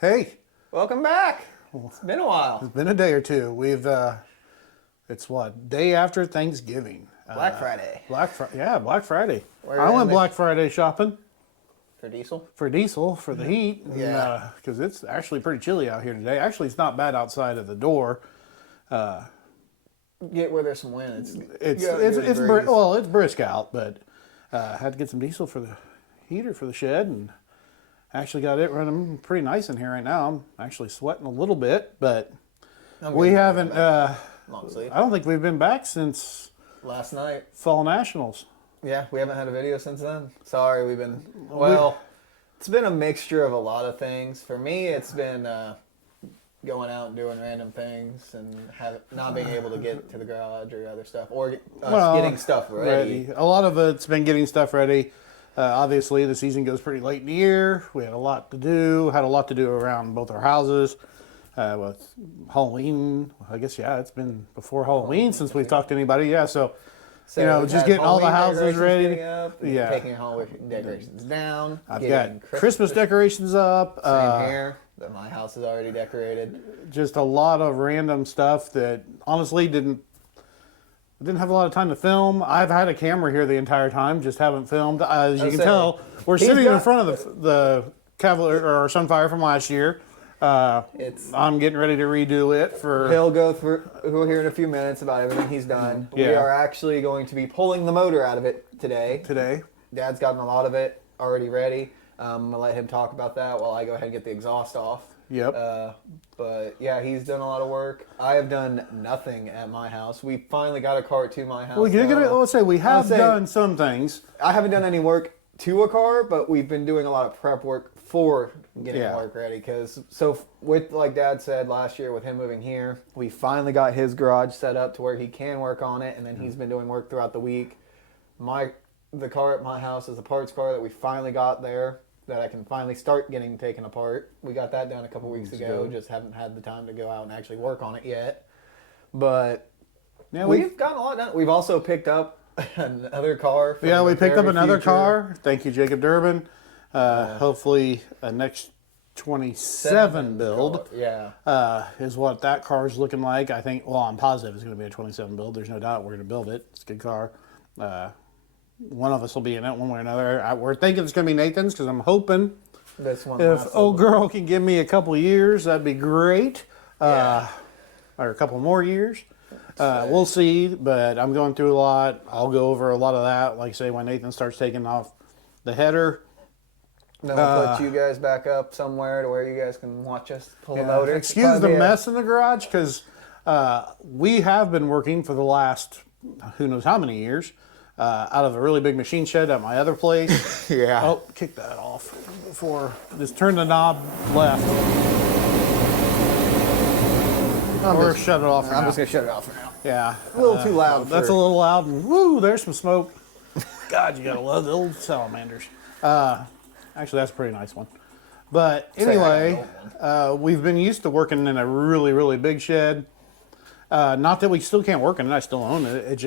Hey, Welcome back. It's been a while. it's been a day or two. It's what, day after Thanksgiving. Black Friday. Black Friday. Where I in went the- Black Friday shopping For diesel? for diesel, for the heat. Yeah. Because it's actually pretty chilly out here today. Actually, it's not bad outside of the door. Get where there's some wind. It's brisk out, but had to get some diesel for the heater for the shed, and actually got it running pretty nice in here right now. I'm actually sweating a little bit, but we haven't. Long sleeve. I don't think we've been back since Last night. Fall Nationals. Yeah, we haven't had a video since then. Sorry, we've been... Well, it's been a mixture of a lot of things. For me, it's been going out and doing random things and not being able to get to the garage or other stuff. Or getting stuff ready. A lot of it's been getting stuff ready. Obviously, the season goes pretty late in the year. We had a lot to do. Had a lot to do around both our houses. With Halloween, I guess, it's been before Halloween since we've talked to anybody. Yeah, so we've just had getting all the Halloween houses ready. decorations up, taking Halloween decorations down. I've getting got Christmas decorations up. Same here. My house is already decorated. Just a lot of random stuff that honestly didn't have a lot of time to film. I've had a camera here the entire time, just haven't filmed. As you can tell, we're sitting in front of the Cavalier or Sunfire from last year. I'm getting ready to redo it for. He'll go through. We'll hear in a few minutes about everything he's done. Yeah. We are actually going to be pulling the motor out of it today. Dad's gotten a lot of it already ready. I'm gonna let him talk about that while I go ahead and get the exhaust off. Yep. But yeah, he's done a lot of work. I have done nothing at my house. We finally got a car to my house. Let's say we have done some things. I haven't done any work to a car, but we've been doing a lot of prep work for getting work ready. With like Dad said last year, with him moving here, we finally got his garage set up to where he can work on it, and then he's been doing work throughout the week. The car at my house is a parts car that we finally got there, that I can finally start getting taken apart. We got that done a couple weeks ago. Good. Just haven't had the time to go out and actually work on it yet. But We've gotten a lot done. We've also picked up another car. We picked up another car. Thank you, Jacob Durbin. Hopefully a next 27 build is what that car is looking like. I think, I'm positive it's going to be a 27 build. There's no doubt we're going to build it. It's a good car. One of us will be in it one way or another. We're thinking it's going to be Nathan's because I'm hoping if old girl can give me a couple years, that'd be great. Or a couple more years. We'll see, but I'm going through a lot. I'll go over a lot of that, like say when Nathan starts taking off the header. Then we'll put you guys back up somewhere to where you guys can watch us pull the motor. Excuse the mess in the garage because we have been working for the last who knows how many years out of a really big machine shed at my other place. Oh, kick that off before. Just turn the knob left. Or shut it off for now. I'm just going to shut it off for now. Yeah. A little too loud. That's a little loud. And woo, there's some smoke. God, you got to love the old salamanders. Actually, that's a pretty nice one. But anyway, we've been used to working in a really, really big shed. Not that we still can't work in it. I still own it.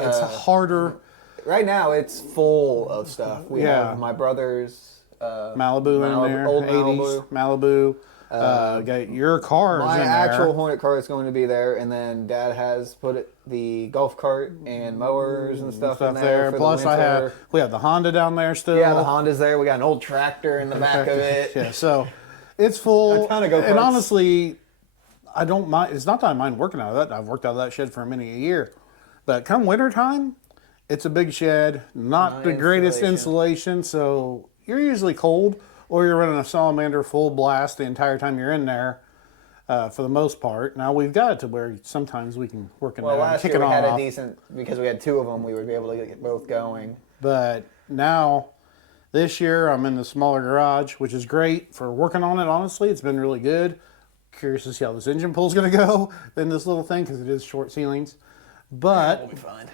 It's harder. Right now, it's full of stuff. We have my brother's Malibu in there. Old 80s Malibu. Got your cars my in there. actual Hornet car is going to be there, and then Dad has put the golf cart and mowers and stuff in there. Plus, we have the Honda down there still. Yeah, the Honda's there. We got an old tractor in the back of it. Yeah, so it's full. A ton of go-karts. And honestly, I don't mind. It's not that I mind working out of that. I've worked out of that shed for many a year. But come wintertime, it's a big shed, not the greatest insulation, so you're usually cold. Or you're running a salamander full blast the entire time you're in there, for the most part. Now we've got it to where sometimes we can work in there and kick it off. Last year we had a decent, because we had two of them, we would be able to get both going. But now, this year I'm in the smaller garage, which is great for working on it. Honestly, it's been really good. Curious to see how this engine pull's going to go in this little thing because it is short ceilings. But we'll be fine.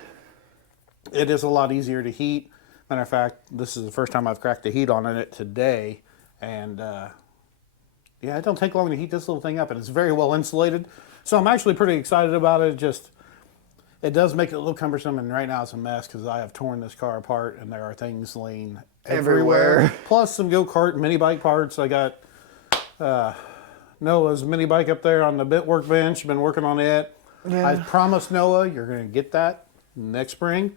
It is a lot easier to heat. Matter of fact, this is the first time I've cracked the heat on it today. And it don't take long to heat this little thing up, and it's very well insulated. So I'm actually pretty excited about it. It does make it a little cumbersome, and right now it's a mess because I have torn this car apart, and there are things laying everywhere. Plus some go-kart and mini bike parts. I got Noah's mini bike up there on the bit workbench. Been working on it. Yeah. I promised Noah you're going to get that next spring.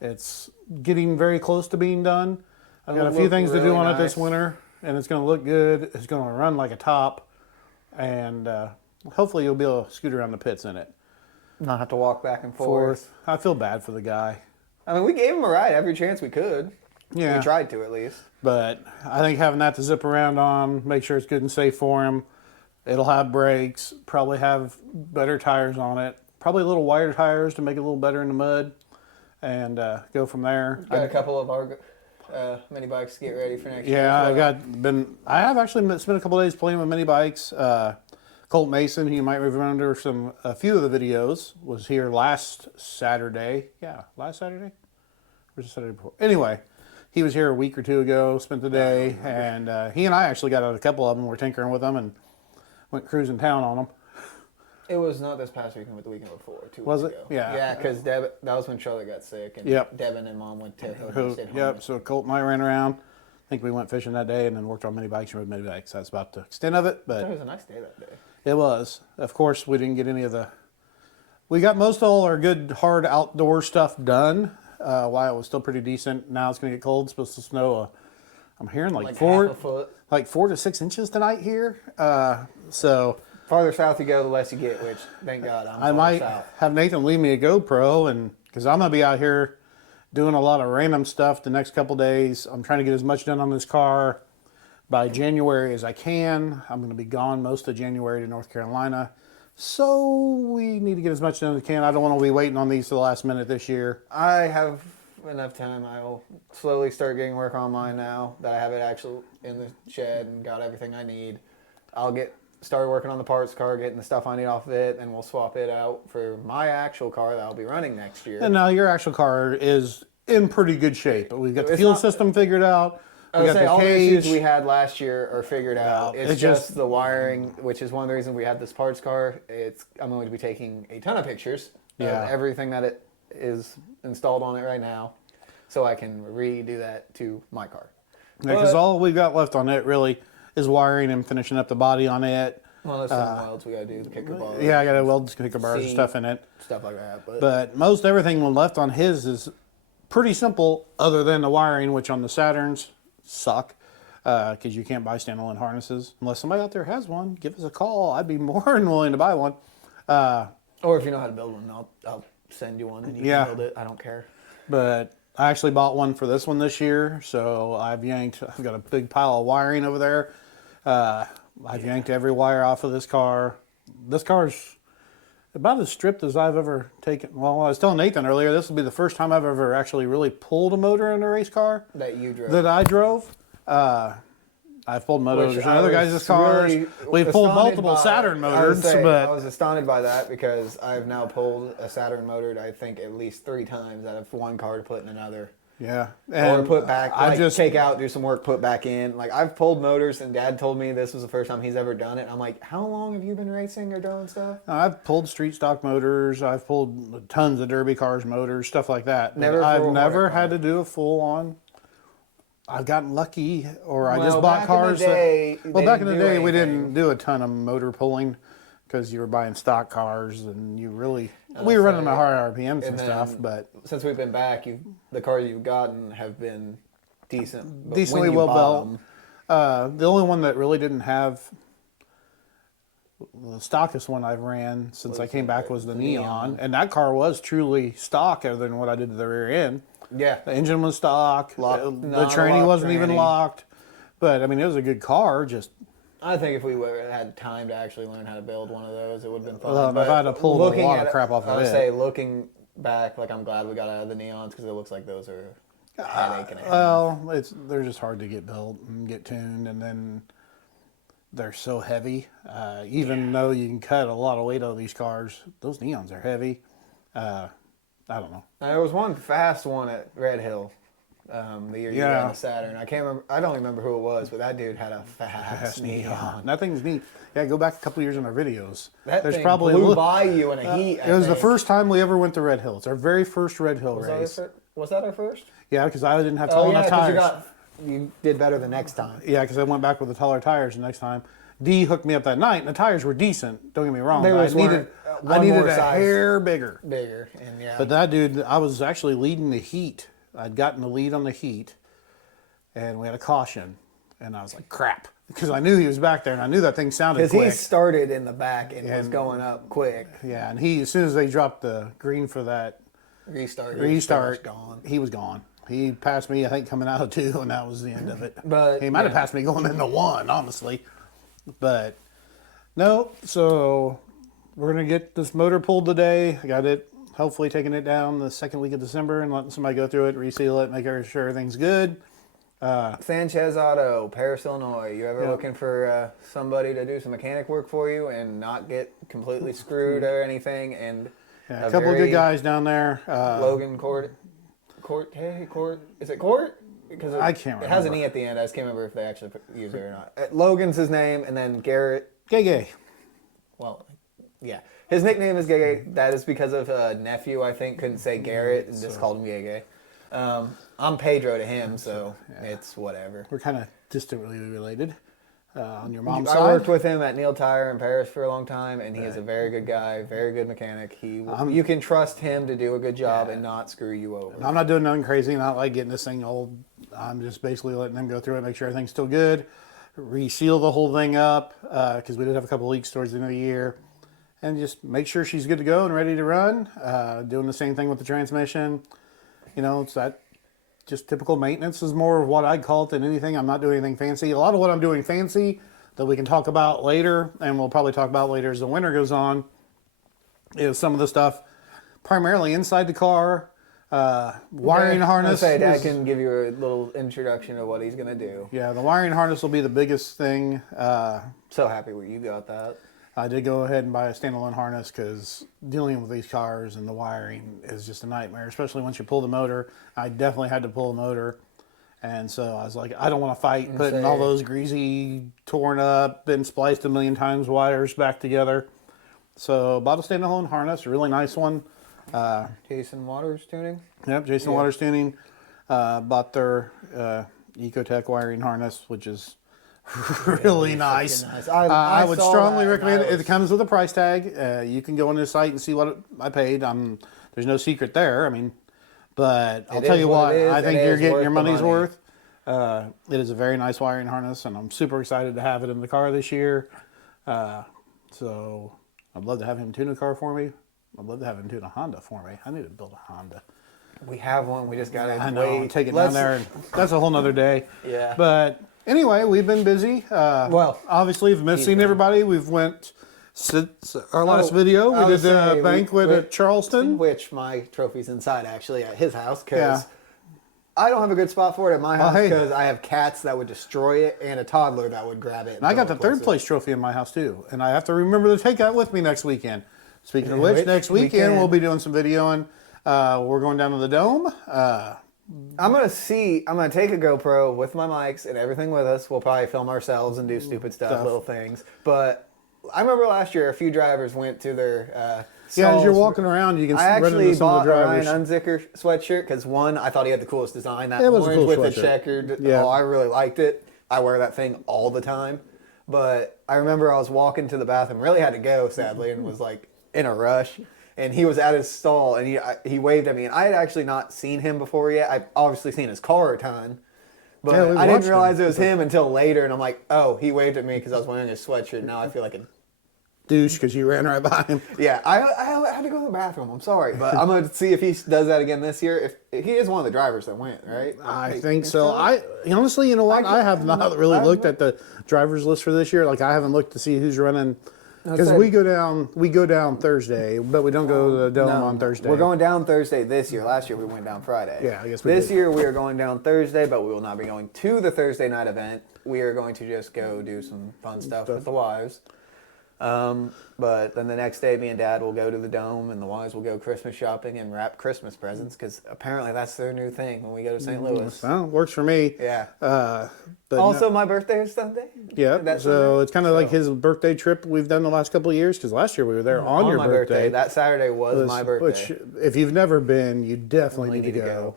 It's getting very close to being done. I've got a few things to do on it this winter, and it's going to look good. It's going to run like a top, and hopefully you'll be able to scoot around the pits in it. Not have to walk back and forth. I feel bad for the guy. I mean, we gave him a ride every chance we could. Yeah. We tried to, at least. But I think having that to zip around on, make sure it's good and safe for him. It'll have brakes, probably have better tires on it. Probably a little wider tires to make it a little better in the mud, and go from there. Got a couple of our mini bikes to get ready for next year. Yeah, I have actually spent a couple of days playing with mini bikes. Colt Mason, who you might remember from a few of the videos, was here last Saturday. Yeah, last Saturday? Or was it Saturday before? Anyway, he was here a week or two ago, spent the day, and he and I actually got out a couple of them. We're tinkering with them and went cruising town on them. It was not this past weekend, but the weekend before, 2 weeks Was it? ago. Yeah. Yeah, because that was when Charlotte got sick, and Yep. Devin and Mom went to Terre Haute. So Colt and I ran around. I think we went fishing that day and then worked on mini bikes and rode mini bikes. That's about the extent of it. But It was a nice day that day. it was. Of course, we didn't get any of the... We got most all our good, hard outdoor stuff done while it was still pretty decent. Now it's going to get cold. It's supposed to snow. I'm hearing like half a foot. 4 to 6 inches tonight here. So... Farther south you go, the less you get, which, thank God, I might have Nathan leave me a GoPro, and because I'm going to be out here doing a lot of random stuff the next couple days. I'm trying to get as much done on this car by January as I can. I'm going to be gone most of January to North Carolina. So we need to get as much done as we can. I don't want to be waiting on these to the last minute this year. I have enough time. I'll slowly start getting work on mine now that I have it actually in the shed and got everything I need. I'll get started working on the parts car, getting the stuff I need off of it, and we'll swap it out for my actual car that I'll be running next year. And now your actual car is in pretty good shape. We've got the fuel system figured out. I would say all the issues we had last year are figured out. No, it's just the wiring, which is one of the reasons we have this parts car. I'm going to be taking a ton of pictures of everything that it is installed on it right now, so I can redo that to my car. Because all we've got left on it really is wiring and finishing up the body on it. Well, there's some welds we got to do, the kicker bars. Yeah, I got to weld kicker bars and stuff in it. Stuff like that. But most everything left on his is pretty simple, other than the wiring, which on the Saturns suck, because you can't buy standalone harnesses. Unless somebody out there has one, give us a call. I'd be more than willing to buy one. Or if you know how to build one, I'll send you one and you can build it. I don't care. But I actually bought one for this one this year, so I've got a big pile of wiring over there. I've yanked every wire off of this car. This car's about as stripped as I've ever taken. Well, I was telling Nathan earlier, this will be the first time I've ever actually really pulled a motor in a race car. That you drove. That I drove. I've pulled motors in other guys' cars. We've pulled multiple Saturn motors. I was astounded by that because I've now pulled a Saturn motor, I think, at least 3 times out of one car to put in another. Yeah. Or put back, take out, do some work, put back in. Like, I've pulled motors, and Dad told me this was the first time he's ever done it. I'm like, how long have you been racing or doing stuff? I've pulled street stock motors. I've pulled tons of Derby cars motors, stuff like that. I've never had to do a full on. I've gotten lucky, or I just bought cars. Back in the day, we didn't do a ton of motor pulling because you were buying stock cars, and we were running at higher RPMs and stuff. But since we've been back, the cars you've gotten have been decent, decently well built. The only one that really didn't have the stockest one I've ran since I came back was the Neon, and that car was truly stock, other than what I did to the rear end. Yeah, the engine was stock. The tranny wasn't even locked. But I mean, it was a good car. I think if we had time to actually learn how to build one of those, it would have been fun. Well, if I had to pull a lot of crap off of it. I would say, looking back, I'm glad we got out of the Neons because it looks like those are a headache and a half. Well, they're just hard to get built and get tuned, and then they're so heavy. Even though you can cut a lot of weight out of these cars, those Neons are heavy. I don't know. There was one fast one at Red Hill the year you ran the Saturn. I can't remember. I don't remember who it was, but that dude had a fast Neon. That thing's neat. Yeah, go back a couple years in our videos. There's thing probably blew by you in a heat. It was the first time we ever went to Red Hill. It's our very first Red Hill race. Was that our first? Yeah, because I didn't have tall enough tires. You did better the next time. Yeah, because I went back with the taller tires the next time. D hooked me up that night, and the tires were decent. Don't get me wrong. They I just needed, weren't, I one needed more a size hair bigger. and yeah. But that dude, I was actually leading the heat. I'd gotten the lead on the heat, and we had a caution, and I was like, crap. Because I knew he was back there, and I knew that thing sounded quick. Because he started in the back and was going up quick. Yeah, and as soon as they dropped the green for that Restart, he was gone. He passed me, I think, coming out of 2, and that was the end of it. But he might have passed me going into 1, honestly. But no, so we're gonna get this motor pulled today. I got it, hopefully taking it down the second week of December and letting somebody go through it, reseal it, make sure everything's good. Sanchez Auto, Paris, Illinois. You ever looking for somebody to do some mechanic work for you and not get completely screwed or anything? And a couple of good guys down there. Logan Court. Is it Court? Because I can't remember. It has an E at the end. I just can't remember if they actually use it or not. Logan's his name, and then Garrett. Gay. Well, yeah. His nickname is Gay. That is because of a nephew, I think, couldn't say Garrett and just called him Gay. I'm Pedro to him, so it's whatever. We're kind of distantly related on your mom's I side. worked with him at Neil Tire in Paris for a long time, and he is a very good guy, very good mechanic. You can trust him to do a good job and not screw you over. I'm not doing nothing crazy, not like getting this thing old. I'm just basically letting them go through it, make sure everything's still good, reseal the whole thing up, because we did have a couple leaks towards the end of the year, and just make sure she's good to go and ready to run. Doing the same thing with the transmission. It's that just typical maintenance is more of what I'd call it than anything. I'm not doing anything fancy. A lot of what I'm doing fancy that we can talk about later, and we'll probably talk about later as the winter goes on, is some of the stuff primarily inside the car, wiring harness. Dad can give you a little introduction of what he's going to do. Yeah, the wiring harness will be the biggest thing. So happy where you got that. I did go ahead and buy a standalone harness because dealing with these cars and the wiring is just a nightmare, especially once you pull the motor. I definitely had to pull the motor. And so I was like, I don't want to fight putting all those greasy, torn up, been spliced a million times wires back together. So bought a standalone harness, a really nice one. Jason Waters tuning? Yep, Jason Waters tuning. Bought their Ecotech wiring harness, which is really nice. I would strongly recommend it. It comes with a price tag. You can go on their site and see what I paid. There's no secret there. But I'll tell you what, I think you're getting your money's worth. It is a very nice wiring harness, and I'm super excited to have it in the car this year. So I'd love to have him tune a car for me. I'd love to have him tune a Honda for me. I need to build a Honda. We have one. We just got to I know. Take it down there. And that's a whole nother day. Yeah. But anyway, we've been busy. Obviously, we've missing everybody. We've went since our last video. We did a banquet at Charleston. Which my trophy's inside, actually, at his house. Because I don't have a good spot for it at my house because I have cats that would destroy it and a toddler that would grab it. And I got the third place trophy in my house, too. And I have to remember to take that with me next weekend. Speaking of which, next weekend we'll be doing some videoing. We're going down to the Dome. I'm going to take a GoPro with my mics and everything with us. We'll probably film ourselves and do stupid stuff, little things. But I remember last year a few drivers went to their as you're walking around, you can run into some of the drivers. I actually bought a Ryan Unzicker sweatshirt because, one, I thought he had the coolest design. That orange with the checkered. Yeah. Oh, I really liked it. I wear that thing all the time. But I remember I was walking to the bathroom, really had to go, sadly, and was like in a rush. And he was at his stall, and he waved at me. And I had actually not seen him before yet. I've obviously seen his car a ton. But I didn't realize it was him until later. And I'm like, oh, he waved at me because I was wearing his sweatshirt. Now I feel like a douche because you ran right by him. Yeah, I had to go to the bathroom. I'm sorry. But I'm going to see if he does that again this year. If he is one of the drivers that went, right? I think so. Honestly, you know what? I have not really looked at the drivers list for this year. Like, I haven't looked to see who's running. Because we go down Thursday, but we don't go to the Dome on Thursday. We're going down Thursday this year. Last year we went down Friday. Yeah, I guess we This year we are going down Thursday, but we will not be going to the Thursday night event. We are going to just go do some fun stuff with the wives. But then the next day, me and Dad will go to the Dome, and the wives will go Christmas shopping and wrap Christmas presents, because apparently that's their new thing when we go to St. Louis. Well, works for me. Yeah. But also, my birthday is Sunday. Yeah, so it's kind of like his birthday trip we've done the last couple of years, because last year we were there on your my birthday. That Saturday was my birthday. Which, if you've never been, you definitely need to go.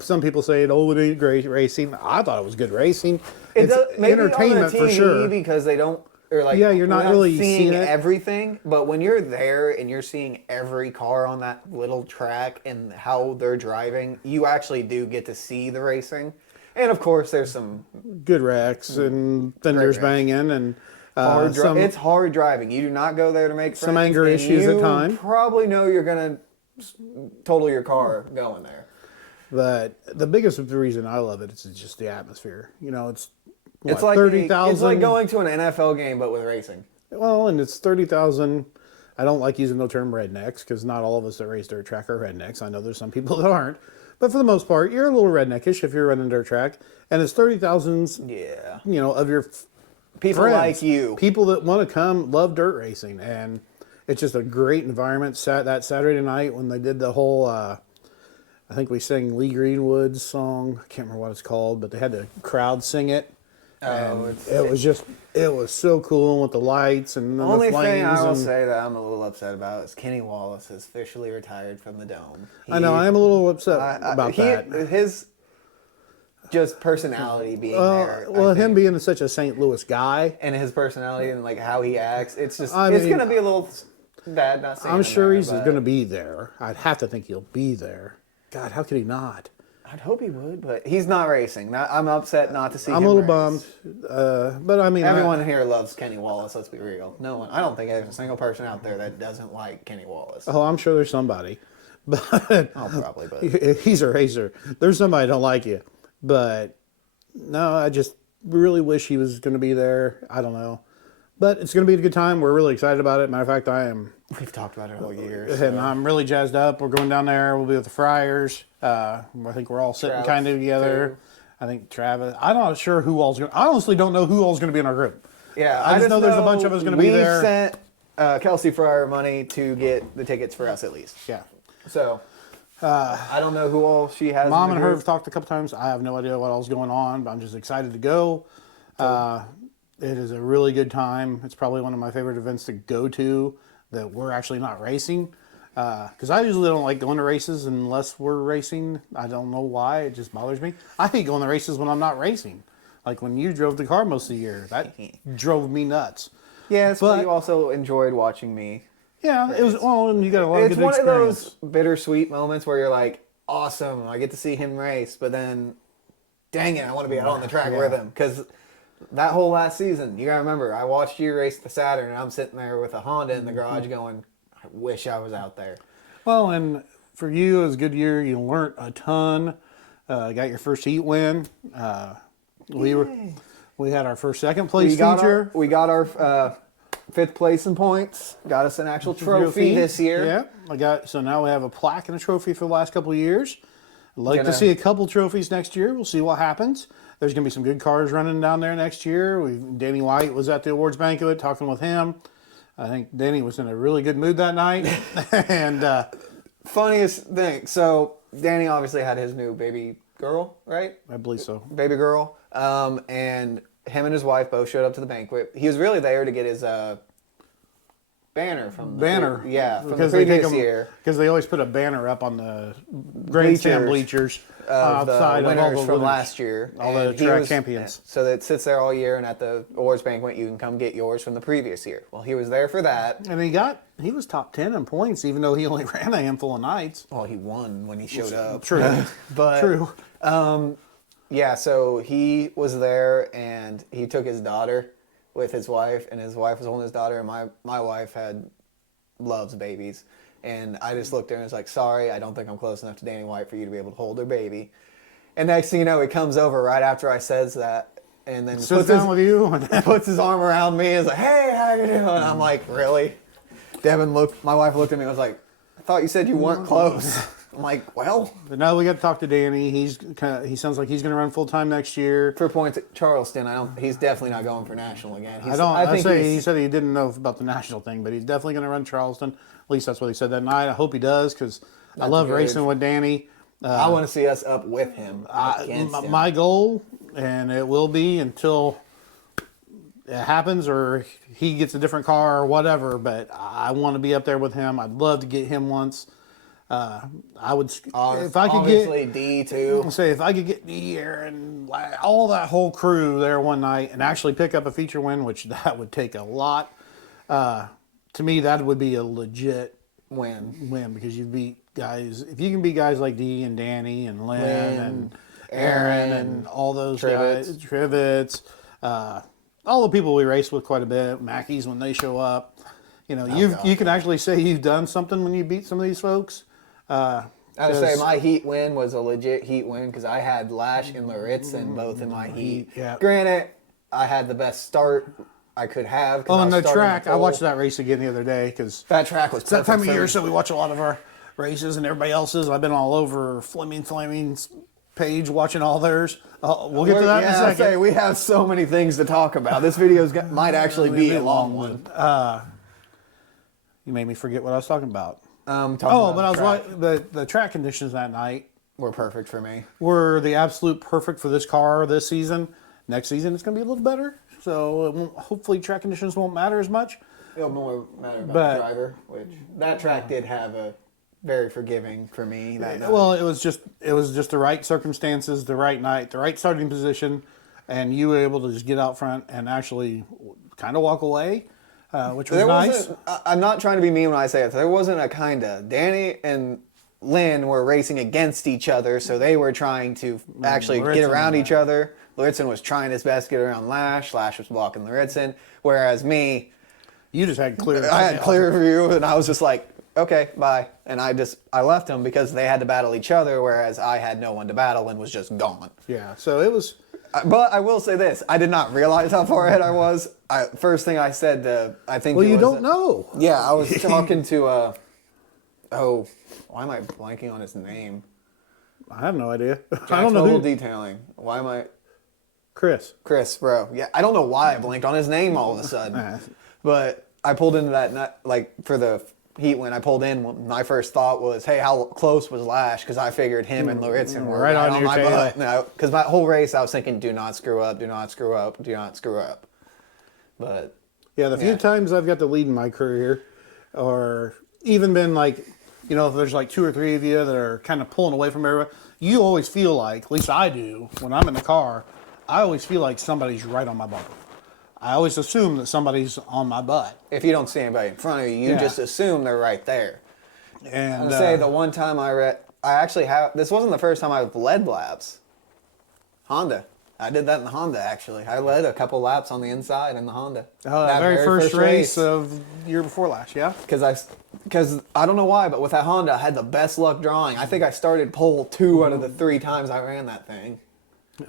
some people say, "Oh, it ain't great racing." I thought it was good racing. It's maybe entertainment on the TV for sure. because they don't, or like, Yeah, you're not really seeing seeing it. everything. But when you're there and you're seeing every car on that little track and how they're driving, you actually do get to see the racing. And of course, there's some Good wrecks and fenders wrecks. banging and it's hard driving. You do not go there to make friends. some anger and issues at you times. probably know you're gonna total your car going there. But the biggest reason I love it is just the atmosphere. It's like 30,000. It's like going to an NFL game, but with racing. Well, and it's 30,000. I don't like using the term rednecks because not all of us that race dirt track are rednecks. I know there's some people that aren't. But for the most part, you're a little redneckish if you're running dirt track. And it's 30,000s, Yeah. of your People friends, like you. People that want to come love dirt racing. And it's just a great environment. That Saturday night when they did the whole, I think we sang Lee Greenwood's song. I can't remember what it's called, but they had the crowd sing it. It was so cool with the lights and the Only flames. thing I will say that I'm a little upset about is Kenny Wallace has officially retired from the Dome. I know, I am a little upset about that. His just personality being there. Well, him being such a St. Louis guy. And his personality and like how he acts, it's just I it's mean, gonna be a little bad not seeing I'm him sure there, he's but going to be there. I'd have to think he'll be there. God, how could he not? I'd hope he would, but he's not racing. I'm upset not to see him. I'm a little race. bummed. But I mean, Everyone here loves Kenny Wallace, let's be real. No one. I don't think there's a single person out there that doesn't like Kenny Wallace. Oh, I'm sure there's somebody. But Probably, but he's a racer. There's somebody that don't like you. But no, I just really wish he was going to be there. I don't know. But it's going to be a good time. We're really excited about it. Matter of fact, I am. We've talked about it all year. And I'm really jazzed up. We're going down there. We'll be with the Friars. I think we're all sitting Travis, kind of together. too. I think Travis. I'm not sure who all's going to. I honestly don't know who all's going to be in our group. Yeah, I just know there's a bunch of us going to be there. We sent Kelsey Fryer money to get the tickets for us at least. Yeah. So I don't know who all she has. Mom in and the her group. have talked a couple times. I have no idea what all's going on, but I'm just excited to go. It is a really good time. It's probably one of my favorite events to go to that we're actually not racing. Because I usually don't like going to races unless we're racing. I don't know why. It just bothers me. I hate going to races when I'm not racing. Like when you drove the car most of the year. That drove me nuts. Yeah, but But- you also enjoyed watching me. Yeah, it was. Well, and you got a lot of It's good one experience. of those bittersweet moments where you're like, awesome, I get to see him race, but then, dang it, I want to be out on the track with him. Because that whole last season, you got to remember, I watched you race the Saturn, and I'm sitting there with a Honda in the garage going, I wish I was out there. Well, and for you, it was a good year. You learned a ton. Got your first heat win. We had our first second place feature. We got our fifth place in points. Got us an actual trophy this year. Yeah, so now we have a plaque and a trophy for the last couple of years. I'd like to see a couple trophies next year. We'll see what happens. There's going to be some good cars running down there next year. Danny White was at the awards banquet talking with him. I think Danny was in a really good mood that night. And funniest thing, so Danny obviously had his new baby girl, right? I believe so. Baby girl. And him and his wife both showed up to the banquet. He was really there to get his banner from the from the previous year. Because they always put a banner up on the grandstand bleachers outside the winners of all the from winners, last year. all And the he track champions. So that sits there all year, and at the awards banquet, you can come get yours from the previous year. Well, he was there for that. And he was top 10 in points, even though he only ran a handful of nights. Well, he won when he showed up. True. But True. yeah, so he was there, and he took his daughter with his wife, and his wife was holding his daughter, and my wife loves babies. And I just looked there and was like, sorry, I don't think I'm close enough to Danny White for you to be able to hold her baby. And next thing you know, he comes over right after I says that, and then Sits down with you. puts his arm around me and is like, hey, how you doing? I'm like, really? My wife looked at me and was like, I thought you said you weren't close. I'm like, well. But now we got to talk to Danny. He sounds like he's going to run full time next year. For points at Charleston, he's definitely not going for national again. He said he didn't know about the national thing, but he's definitely going to run Charleston. At least that's what he said that night. I hope he does because I love racing with Danny. I want to see us up with him. My goal, and it will be until it happens or he gets a different car or whatever, but I want to be up there with him. I'd love to get him once. I would, if I could Obviously, get, D too. say if I could get D and all that whole crew there one night and actually pick up a feature win, which that would take a lot. To me, that would be a legit win because you beat guys. If you can beat guys like D and Danny and Lynn and Aaron and all those guys, Trivets, all the people we race with quite a bit, Mackies when they show up. You know, you can actually say you've done something when you beat some of these folks. I would say my heat win was a legit heat win because I had Lash and Laritzen both in my heat. Yeah. Granted, I had the best start I could have. On the track, I watched that race again the other day because that track was it's that time of year, so we watch a lot of our races and everybody else's. I've been all over Fleming's page watching all theirs. We'll get to that in a second. Say, we have so many things to talk about. This video might actually be a long one. You made me forget what I was talking about. But I was right. The track conditions that night were perfect for me. Were the absolute perfect for this car this season. Next season it's going to be a little better. So hopefully track conditions won't matter as much. It'll more matter about the driver, which that track did have a very forgiving for me that night. Well, it was just the right circumstances, the right night, the right starting position, and you were able to just get out front and actually kind of walk away. Which was nice. I'm not trying to be mean when I say it. There wasn't a kind of. Danny and Lynn were racing against each other, so they were trying to actually get around each other. Laritzen was trying his best to get around Lash. Lash was blocking Laritzen. Whereas me... You just had clear... I had clear view, and I was just like, okay, bye. And I left them because they had to battle each other, whereas I had no one to battle and was just gone. Yeah, so it was... But I will say this. I did not realize how far ahead I was. First thing I said to, I think well, you don't know. Yeah, I was talking to, why am I blanking on his name? I have no idea. I don't know who. Detailing. Why am I? Chris, bro. Yeah, I don't know why I blinked on his name all of a sudden. But I pulled into that, for the heat when I pulled in, my first thought was, hey, how close was Lash? Because I figured him and Laritzen were right on my butt. No, because my whole race I was thinking, do not screw up, do not screw up, do not screw up. But yeah, the few times I've got the lead in my career, or even been like, you know, if there's like 2 or 3 of you that are kind of pulling away from everyone, you always feel like, at least I do, when I'm in the car, I always feel like somebody's right on my bumper. I always assume that somebody's on my butt. If you don't see anybody in front of you, you just assume they're right there. And I'll say the one time I actually have, this wasn't the first time I've led laps. Honda. I did that in the Honda, actually. I led a couple laps on the inside in the Honda. Oh, that very first race of the year before last, yeah? Because I don't know why, but with that Honda, I had the best luck drawing. I think I started pole 2 out of the 3 times I ran that thing.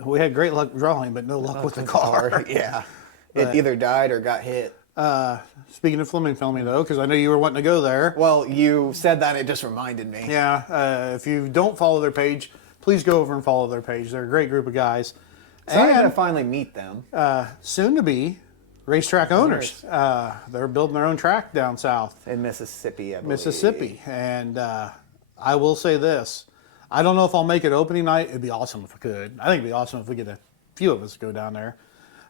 We had great luck drawing, but no luck with the car. Yeah. It either died or got hit. Speaking of Fleming, though, because I know you were wanting to go there. Well, you said that, it just reminded me. Yeah. If you don't follow their page, please go over and follow their page. They're a great group of guys. Excited to finally meet them. Soon to be racetrack owners. They're building their own track down south. In Mississippi, I believe. Mississippi. And I will say this. I don't know if I'll make it opening night. It'd be awesome if I could. I think it'd be awesome if we get a few of us to go down there.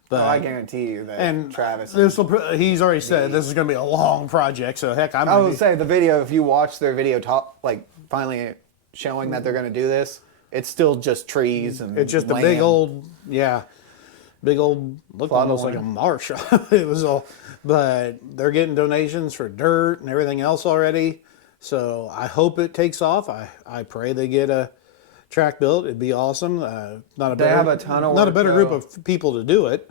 But I guarantee you that Travis... he's already said this is going to be a long project, so heck, I would say the video, if you watch their video finally showing that they're going to do this, it's still just trees and it's just land. a big old, looked almost like a marsh. It was all, but they're getting donations for dirt and everything else already. So I hope it takes off. I pray they get a track built. It'd be awesome. They have a ton of work, not a better group of people to do it,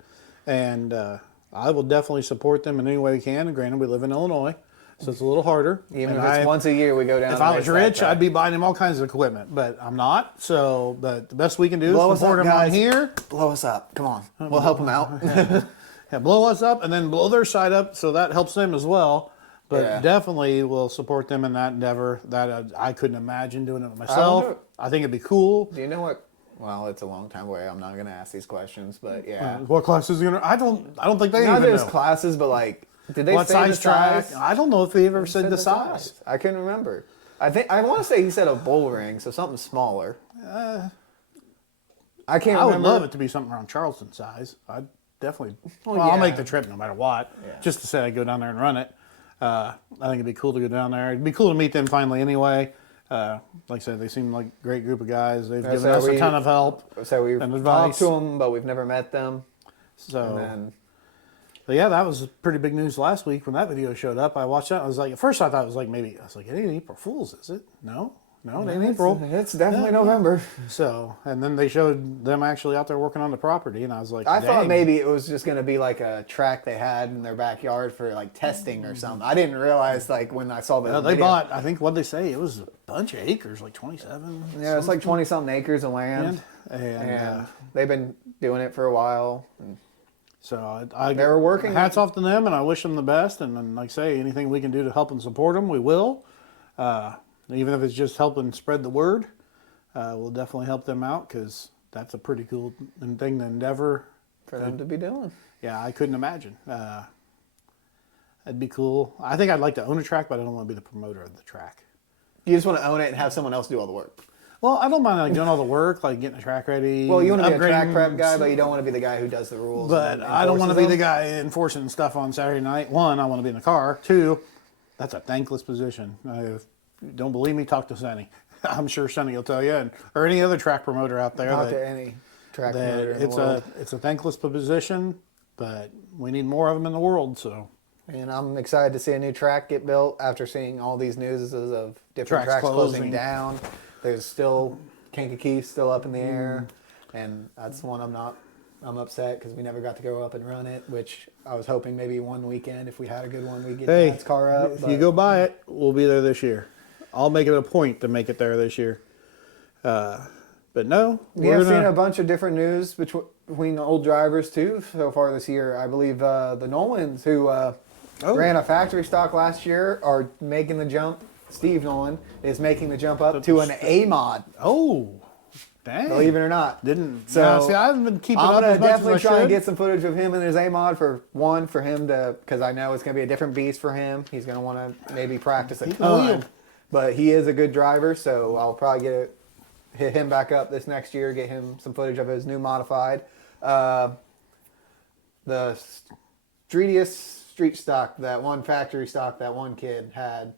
and I will definitely support them in any way we can. And granted, we live in Illinois, so it's a little harder. Even if it's once a year, we go down. If I was rich, I'd be buying him all kinds of equipment, but I'm not. So, but the best we can do is support them on here. Blow us up. Come on, we'll help them out. Yeah, blow us up, and then blow their side up, so that helps them as well. But definitely will support them in that endeavor. That I couldn't imagine doing it myself. I think it'd be cool. Do you know what? Well, it's a long time away. I'm not going to ask these questions, but yeah. What classes are you gonna? I don't think they not even know. Not just classes, but like, did they what say size the track? size? I don't know if they ever said the size. I couldn't remember. I want to say he said a bull ring, so something smaller. I can't remember. I would love it to be something around Charleston size. I'd definitely. I'll make the trip no matter what. Yeah. Just to say I'd go down there and run it. I think it'd be cool to go down there. It'd be cool to meet them finally anyway. Like I said, they seem like a great group of guys. They've Yeah, given so us a ton of help So we've and talked advice. to them, but we've never met them. So, And then, but yeah, that was pretty big news last week when that video showed up. I watched that. I was like, at first I thought it was like maybe, I was like, it ain't April Fool's, is it? No, it ain't April. It's definitely November. So, and then they showed them actually out there working on the property, and I was like, I thought dang. maybe it was just going to be like a track they had in their backyard for like testing or something. I didn't realize like when I saw the They video. bought, I think, what'd they say? It was a bunch of acres, like 27. Yeah, it's like 20-something acres of land. And They've been doing it for a while. so I They were working. hats off to them, and I wish them the best. And then, like I say, anything we can do to help and support them, we will. Even if it's just helping spread the word, we'll definitely help them out because that's a pretty cool thing to endeavor. For them to be doing. Yeah, I couldn't imagine. That'd be cool. I think I'd like to own a track, but I don't want to be the promoter of the track. You just want to own it and have someone else do all the work. Well, I don't mind like doing all the work, like getting the track ready. Well, you want to be a track upgrading, prep guy, but you don't want to be the guy who does the rules. But and I don't want to be enforces the them. guy enforcing stuff on Saturday night. One, I want to be in the car. Two, that's a thankless position. If you don't believe me, talk to Sonny. I'm sure Sonny will tell you, or any other track promoter out there. Talk to any track that promoter in the world. it's a thankless position, but we need more of them in the world. So, And I'm excited to see a new track get built after seeing all these news of different Tracks tracks closing closing. down. There's still Kankakee still up in the air, and that's one I'm upset because we never got to go up and run it, which I was hoping maybe one weekend if we had a good one we'd get Dad's car up. if you go buy it, we'll be there this year. I'll make it a point to make it there this year. But no, We have seen a bunch of different news between old drivers too so far this year. I believe the Nolans who ran a factory stock last year are making the jump. Steve Nolan is making the jump up to an A mod. Oh, dang! Believe it or not. So see, I haven't been keeping I'm up gonna as much definitely as I try and should. get some footage of him and his A mod for him to, because I know it's gonna be a different beast for him. He's gonna want to maybe practice a He can ton, wheel. but he is a good driver, so I'll probably hit him back up this next year, get him some footage of his new modified. The streetiest street stock, that one factory stock that one kid had,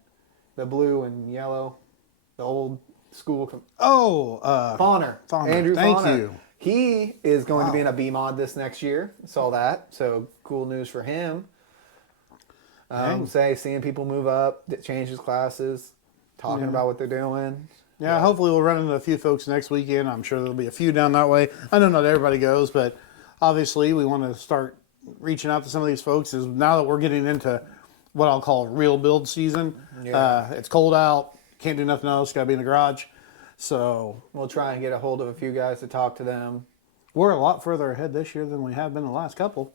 the blue and yellow, the old school. Fawner. Andrew Thank Fawner. you. He is going to be in a B mod this next year. Saw that. So cool news for him. Seeing people move up, change his classes, talking about what they're doing. Yeah, hopefully we'll run into a few folks next weekend. I'm sure there'll be a few down that way. I know not everybody goes, but obviously we want to start reaching out to some of these folks. Is now that we're getting into what I'll call real build season. Yeah. It's cold out. Can't do nothing else. Got to be in the garage. So We'll try and get a hold of a few guys to talk to them. we're a lot further ahead this year than we have been the last couple.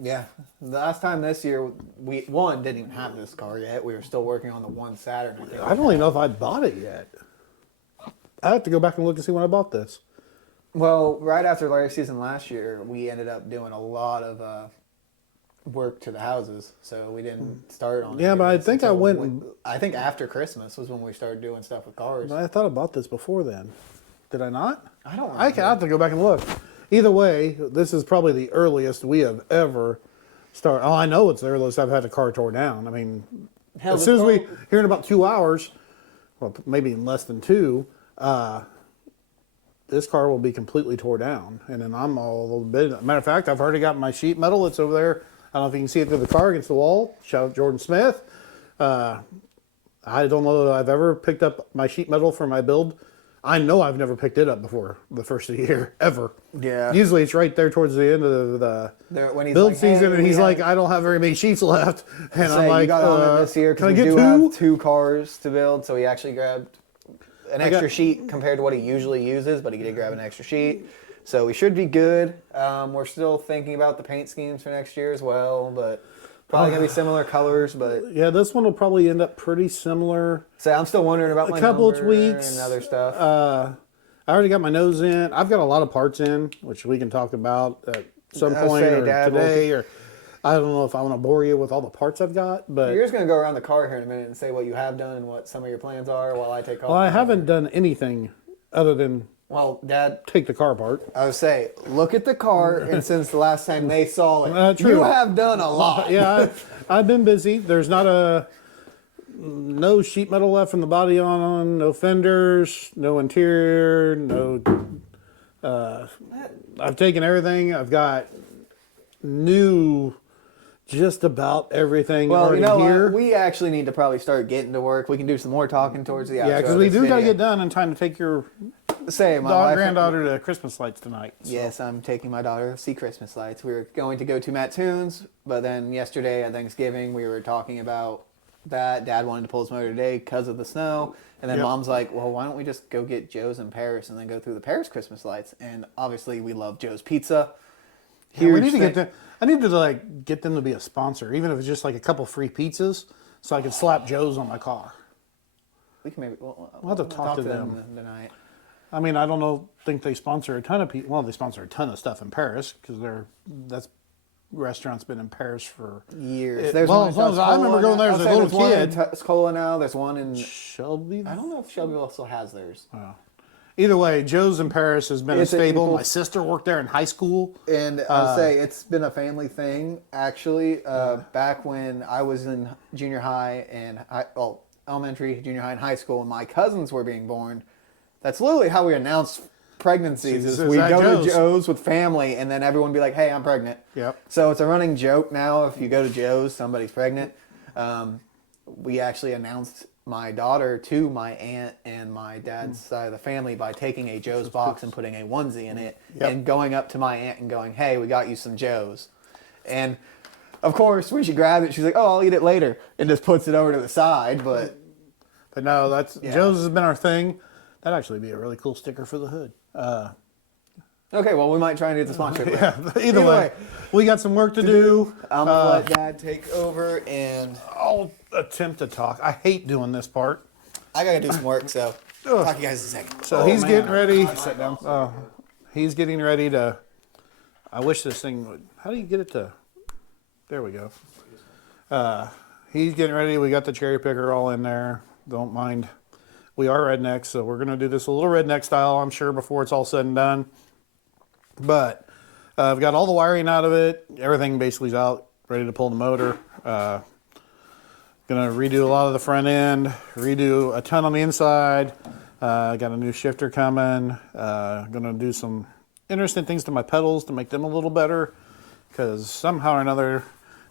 Yeah. The last time this year, we didn't even have this car yet. We were still working on the one Saturn. I think. I don't even know if I bought it yet. I have to go back and look and see when I bought this. Well, right after Larry's season last year, we ended up doing a lot of work to the houses, so we didn't start on. Yeah, but I think I went. I think after Christmas was when we started doing stuff with cars. I thought I bought this before then. Did I not? I don't. I have to go back and look. Either way, this is probably the earliest we have ever started. Oh, I know it's the earliest I've had a car tore down. I mean, Hell, as soon as this we car- here in about 2 hours, well, maybe in less than two, this car will be completely tore down, and then I'm all a little bit. Matter of fact, I've already got my sheet metal. It's over there. I don't know if you can see it through the car against the wall. Shout out Jordan Smith. I don't know that I've ever picked up my sheet metal for my build. I know I've never picked it up before the first of the year, ever. Yeah. Usually it's right there towards the end of the When he's build like, "Hey, season, and we he's have- like, I don't have very many sheets left. And I'm Say, like, you got on it this year can because I we get do two? have 2 cars to build, so he actually grabbed an extra sheet compared to what he usually uses, but he did grab an extra sheet. So we should be good. We're still thinking about the paint schemes for next year as well, but probably going to be similar colors, but Yeah, this one will probably end up pretty similar. so I'm still wondering about my Couple of number tweaks, and other stuff. I already got my nose in. I've got a lot of parts in, which we can talk about at some I was point saying, or Dad, today, or I don't know if I want to bore you with all the parts I've got, but You're just going to go around the car here in a minute and say what you have done and what some of your plans are while I take off. well, I haven't done anything other than Well, Dad, take the car apart. I would say, look at the car, and since the last time they saw it, True. you have done a lot. Yeah, I've been busy. There's not no sheet metal left from the body on, no fenders, no interior, no. I've taken everything. I've got new, just about everything already here. We actually need to probably start getting to work. We can do some more talking towards the outro. Yeah, because we do got to get done in time to take your granddaughter to Christmas lights tonight. So. Yes, I'm taking my daughter to see Christmas lights. We were going to go to Mattoons, but then yesterday at Thanksgiving we were talking about that. Dad wanted to pull his motor today because of the snow. And then Mom's like, well, why don't we just go get Joe's in Paris and then go through the Paris Christmas lights? And obviously we love Joe's Pizza. Yeah, we need to get them. I need to get them to be a sponsor, even if it's just like a couple free pizzas, so I can slap Joe's on my car. We can maybe we'll have to talk to them tonight. I mean, I don't think they sponsor a ton of people. Well, they sponsor a ton of stuff in Paris because that restaurant's been in Paris for years. As long as I remember going there as a little kid. There's Cola now. There's one in Shelby. I don't know if Shelby also has theirs. Oh. Either way, Joe's in Paris has been a staple. My sister worked there in high school. And I'll say it's been a family thing, actually. Back when I was in junior high and elementary, junior high, and high school, and my cousins were being born, that's literally how we announced pregnancies. Is we go to Joe's with family, and then everyone be like, hey, I'm pregnant. Yep. So it's a running joke now. If you go to Joe's, somebody's pregnant. We actually announced my daughter to my aunt and my dad's side of the family by taking a Joe's box and putting a onesie in it and going up to my aunt and going, hey, we got you some Joe's. And of course, when she grabbed it, she's like, oh, I'll eat it later, and just puts it over to the side. But no, Joe's has been our thing. That'd actually be a really cool sticker for the hood. Okay, well, we might try and get the sponsorship. Yeah, either way, we got some work to do. I'm going to let Dad take over, and I'll attempt to talk. I hate doing this part. I got to do some work, so talk to you guys in a second. So he's getting ready. Sit down. He's getting ready to, I wish this thing would, how do you get it to, there we go. He's getting ready. We got the cherry picker all in there. Don't mind. We are rednecks, so we're going to do this a little redneck style, I'm sure, before it's all said and done. But I've got all the wiring out of it. Everything basically is out, ready to pull the motor. Going to redo a lot of the front end, redo a ton on the inside. Got a new shifter coming. Going to do some interesting things to my pedals to make them a little better. Because somehow or another,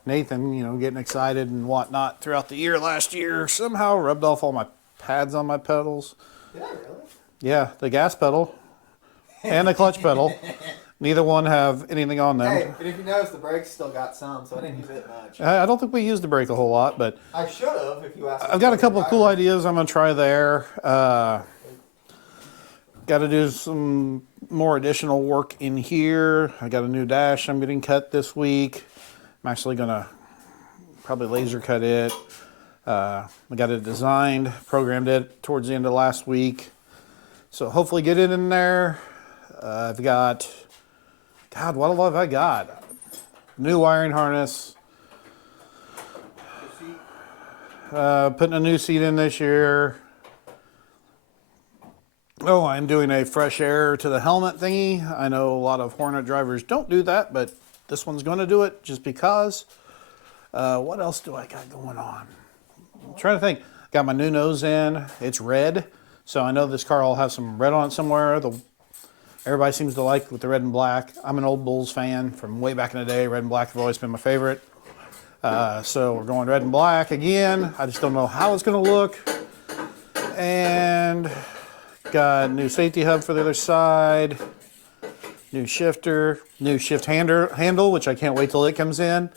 Nathan, getting excited and whatnot throughout the year last year, somehow rubbed off all my pads on my pedals. Did I really? Yeah, the gas pedal and the clutch pedal. Neither one have anything on them. Hey, but if you notice, the brakes still got some, so I didn't use it much. I don't think we used the brake a whole lot, but I should have if you asked. I've got a couple of cool ideas I'm going to try there. Got to do some more additional work in here. I got a new dash I'm getting cut this week. I'm actually going to probably laser cut it. I got it designed, programmed it towards the end of last week. So hopefully get it in there. I've got, God, what have I got? New wiring harness. Putting a new seat in this year. Oh, I'm doing a fresh air to the helmet thingy. I know a lot of Hornet drivers don't do that, but this one's going to do it just because. What else do I got going on? I'm trying to think. Got my new nose in. It's red. So I know this car will have some red on it somewhere. Everybody seems to like with the red and black. I'm an old Bulls fan from way back in the day. Red and black have always been my favorite. So we're going red and black again. I just don't know how it's going to look. And got a new safety hub for the other side. New shifter. New shift handle, which I can't wait till it comes in.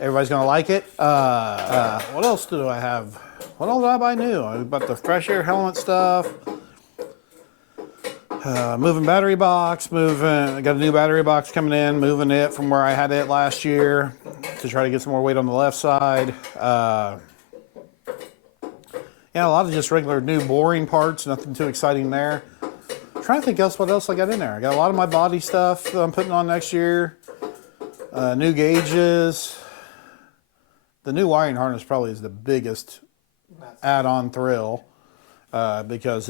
Everybody's going to like it. What else do I have? What else did I buy new? I bought the fresh air helmet stuff. Moving battery box. I got a new battery box coming in. Moving it from where I had it last year to try to get some more weight on the left side. Yeah, a lot of just regular new boring parts. Nothing too exciting there. I'm trying to think what else I got in there. I got a lot of my body stuff that I'm putting on next year. New gauges. The new wiring harness probably is the biggest add-on thrill because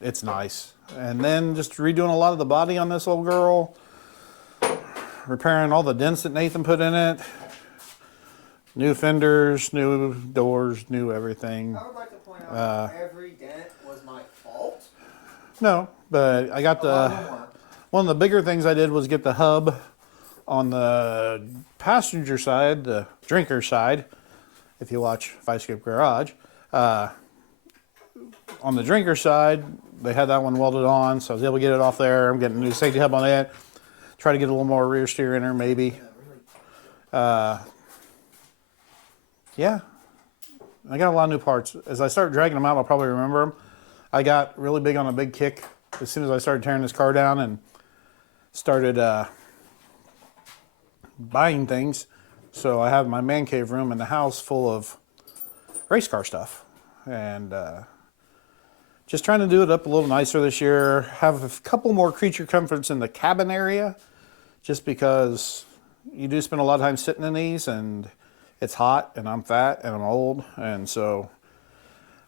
it's nice. And then just redoing a lot of the body on this old girl, repairing all the dents that Nathan put in it, New fenders, new doors, new everything. I would like to point out every dent was my fault. No, but I got one of the bigger things I did was get the hub on the passenger side, the drinker side. If you watch Five Skip Garage, on the drinker side, they had that one welded on, so I was able to get it off there. I'm getting a new safety hub on it. Try to get a little more rear steer in there, maybe. Yeah, I got a lot of new parts. As I start dragging them out, I'll probably remember them. I got really big on a big kick as soon as I started tearing this car down and started buying things. So I have my man cave room in the house full of race car stuff. And just trying to do it up a little nicer this year. Have a couple more creature comforts in the cabin area, just because you do spend a lot of time sitting in these, and it's hot, and I'm fat, and I'm old, and so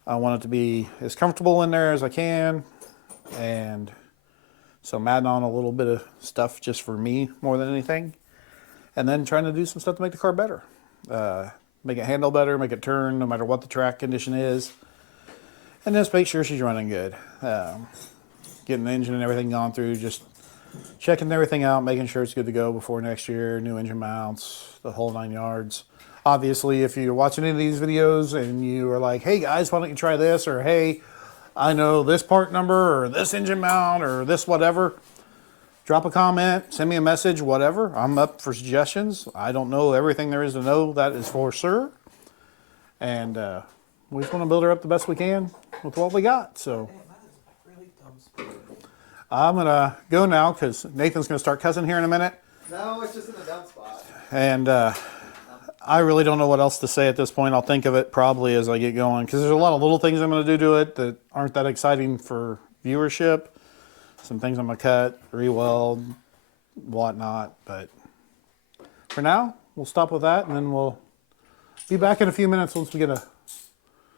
I want it to be as comfortable in there as I can. And so I'm adding on a little bit of stuff just for me more than anything, and then trying to do some stuff to make the car better, make it handle better, make it turn no matter what the track condition is, and just make sure she's running good. Getting the engine and everything gone through, just checking everything out, making sure it's good to go before next year, new engine mounts, the whole 9 yards. Obviously, if you're watching any of these videos and you are like, hey guys, why don't you try this? Or hey, I know this part number or this engine mount or this whatever, drop a comment, send me a message, whatever. I'm up for suggestions. I don't know everything there is to know, that is for sure. And we just want to build her up the best we can with what we got. So I'm going to go now because Nathan's going to start cussing here in a minute. No, it's just in the dump spot. And I really don't know what else to say at this point. I'll think of it probably as I get going, because there's a lot of little things I'm going to do to it that aren't that exciting for viewership. Some things I'm going to cut, re-weld, whatnot. But for now, we'll stop with that, and then we'll be back in a few minutes once we get a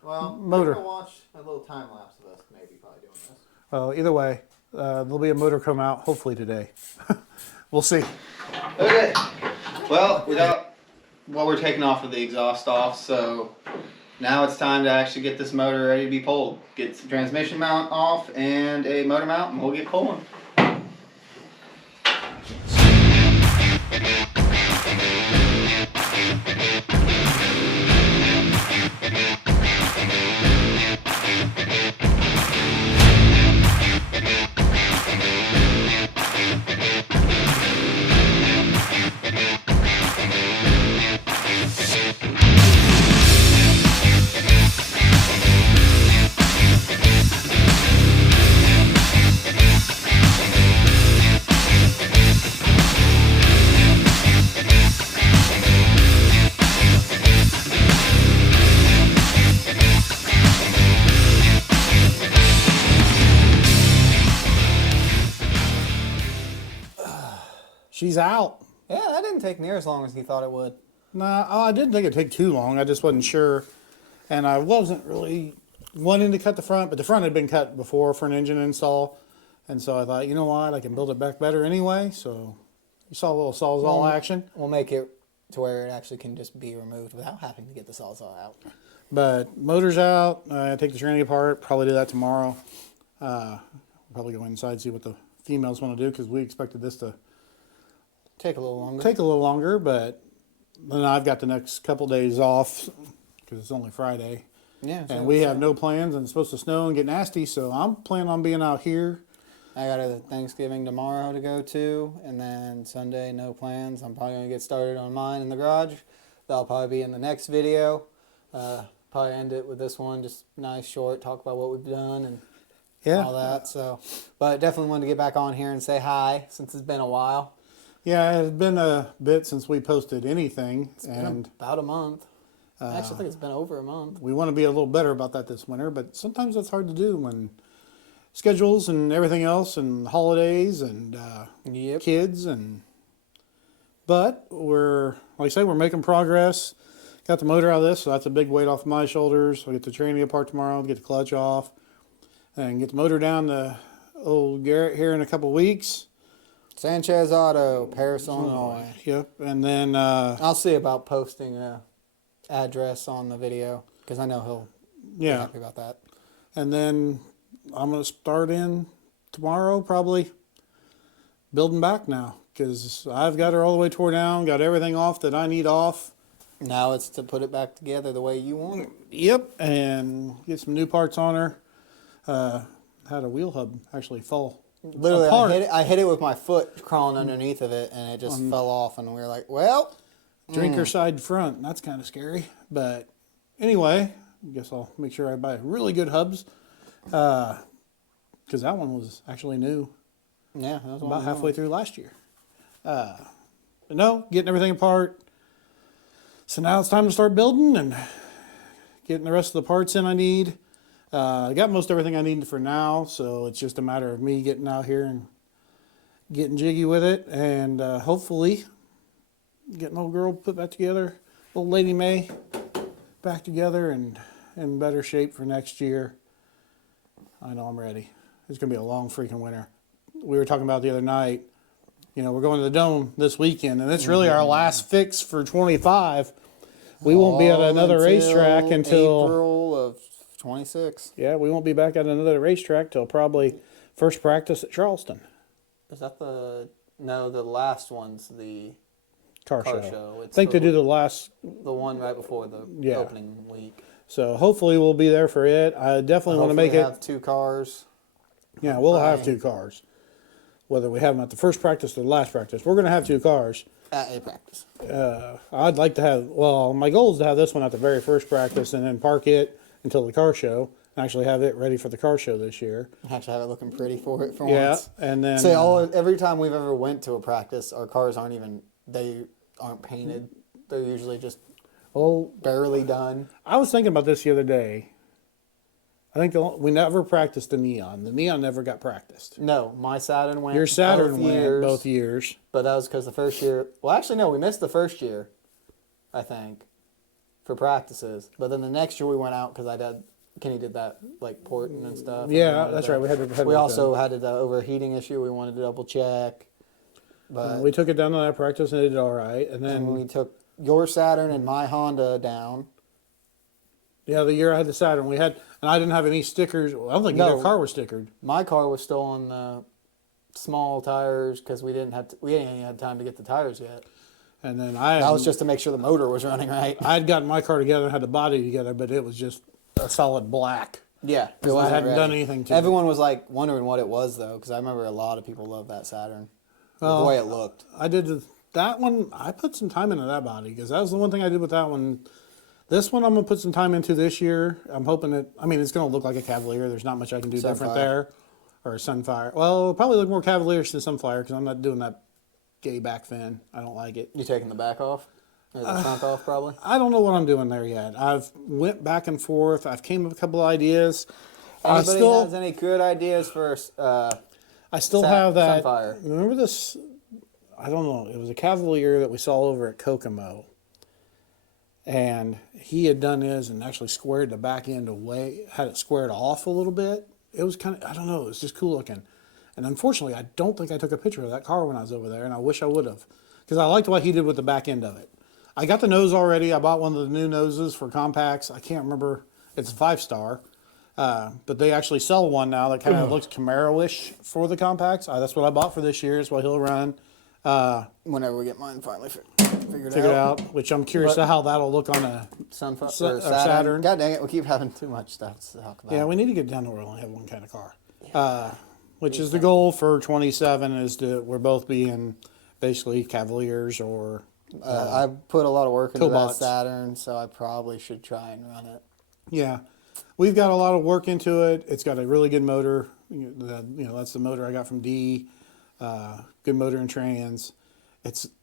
motor. We're going to watch a little time lapse of us maybe probably doing this. Well, either way, there'll be a motor come out hopefully today. We'll see. Okay. Well, we got what we're taking off of the exhaust off, so now it's time to actually get this motor ready to be pulled. Get some transmission mount off and a motor mount, and we'll get pulling. She's out. Yeah, that didn't take near as long as he thought it would. Nah, I didn't think it'd take too long. I just wasn't sure. And I wasn't really wanting to cut the front, but the front had been cut before for an engine install. And so I thought, you know what, I can build it back better anyway. So you saw a little Sawzall action. We'll make it to where it actually can just be removed without having to get the Sawzall out. But motor's out. Take the tranny apart. Probably do that tomorrow. Probably go inside and see what the females want to do, because we expected this to Take a little longer. take a little longer, but then I've got the next couple days off because it's only Friday. Yeah. And we have no plans, and it's supposed to snow and get nasty, so I'm planning on being out here. I got a Thanksgiving tomorrow to go to, and then Sunday, no plans. I'm probably going to get started on mine in the garage. That'll probably be in the next video. Probably end it with this one, just nice, short, talk about what we've done and all that. So, but definitely wanted to get back on here and say hi since it's been a while. Yeah, it's been a bit since we posted anything. It's been about a month. Actually, I think it's been over a month. We want to be a little better about that this winter, but sometimes that's hard to do when schedules and everything else and holidays and kids. But we're, like I say, we're making progress. Got the motor out of this, so that's a big weight off my shoulders. I'll get the tranny apart tomorrow, get the clutch off, and get the motor down to old Garrett here in a couple weeks. Sanchez Auto, Paris, Illinois. Yep, and then I'll see about posting address on the video because I know he'll be happy about that. And then I'm going to start in tomorrow, probably building back now, because I've got her all the way tore down, got everything off that I need off. Now it's to put it back together the way you want it. Yep, and get some new parts on her. Had a wheel hub actually fall Literally, apart. I hit it with my foot crawling underneath of it, and it just fell off, and we were like, well. Drinker side front. That's kind of scary. But anyway, I guess I'll make sure I buy really good hubs. Because that one was actually new Yeah, that was about halfway through last year. But no, getting everything apart. So now it's time to start building and getting the rest of the parts in I need. I got most everything I need for now, so it's just a matter of me getting out here and getting jiggy with it, and hopefully getting old girl put back together, old Lady May back together and in better shape for next year. I know I'm ready. It's going to be a long freaking winter. We were talking about the other night, you know, we're going to the Dome this weekend, and it's really our last fix for 25. We won't be at another racetrack until April of 26. Yeah, we won't be back at another racetrack till probably first practice at Charleston. Is that the last one's the Car car show. show. I think they do the last. The one right before the opening week. So hopefully we'll be there for it. I definitely want to make it. Have 2 cars. Yeah, we'll have 2 cars. Whether we have them at the first practice or the last practice, we're going to have 2 cars. At a practice. I'd like to have. Well, my goal is to have this one at the very first practice and then park it until the car show. And actually have it ready for the car show this year. Have to have it looking pretty for it for yeah, once. and then every time we've ever went to a practice, our cars aren't painted. They're usually just barely done. I was thinking about this the other day. I think we never practiced the neon. The neon never got practiced. No, my Saturn went. Your Saturn went both years. But that was because the first year. Well, actually, no, we missed the first year, I think, for practices. But then the next year we went out because Kenny did that like porting and stuff. Yeah, that's right. We also had the overheating issue. We wanted to double check. But we took it down to that practice and it did all right. And then we took your Saturn and my Honda down. Yeah, the year I had the Saturn, and I didn't have any stickers. Well, I don't think either car was stickered. My car was still on the small tires because we ain't even had time to get the tires yet. And then that was just to make sure the motor was running right. I had gotten my car together and had the body together, but it was just a solid black. Yeah, because I hadn't done anything to it. Everyone was like wondering what it was though, because I remember a lot of people loved that Saturn. The way it looked. I did that one. I put some time into that body because that was the one thing I did with that one. This one I'm going to put some time into this year. I'm hoping it's going to look like a Cavalier. There's not much I can do different there. Or a Sunfire. Well, it'll probably look more Cavalier than Sunfire because I'm not doing that gay back fin. I don't like it. You taking the back off? Or the front off, probably? I don't know what I'm doing there yet. I've went back and forth. I've came up with a couple of ideas. Anybody has any good ideas for I still have that. Sunfire. Remember this? I don't know. It was a Cavalier that we saw over at Kokomo. And he had done his and actually squared the back end away, had it squared off a little bit. It was kind of, I don't know, it was just cool looking. And unfortunately, I don't think I took a picture of that car when I was over there, and I wish I would have. Because I liked what he did with the back end of it. I got the nose already. I bought one of the new noses for compacts. I can't remember. It's a 5-star. But they actually sell one now that kind of looks Camaro-ish for the compacts. That's what I bought for this year. That's what he'll run. Whenever we get mine finally figured out. Which I'm curious to how that'll look on a Saturn. God dang it, we keep having too much stuff to talk about. Yeah, we need to get down to where we only have one kind of car. Which is the goal for 27 is to we're both being basically Cavaliers or I put a lot of work into that Cobots. Saturn, so I probably should try and run it. Yeah. We've got a lot of work into it. It's got a really good motor. That's the motor I got from D. Good motor and trans.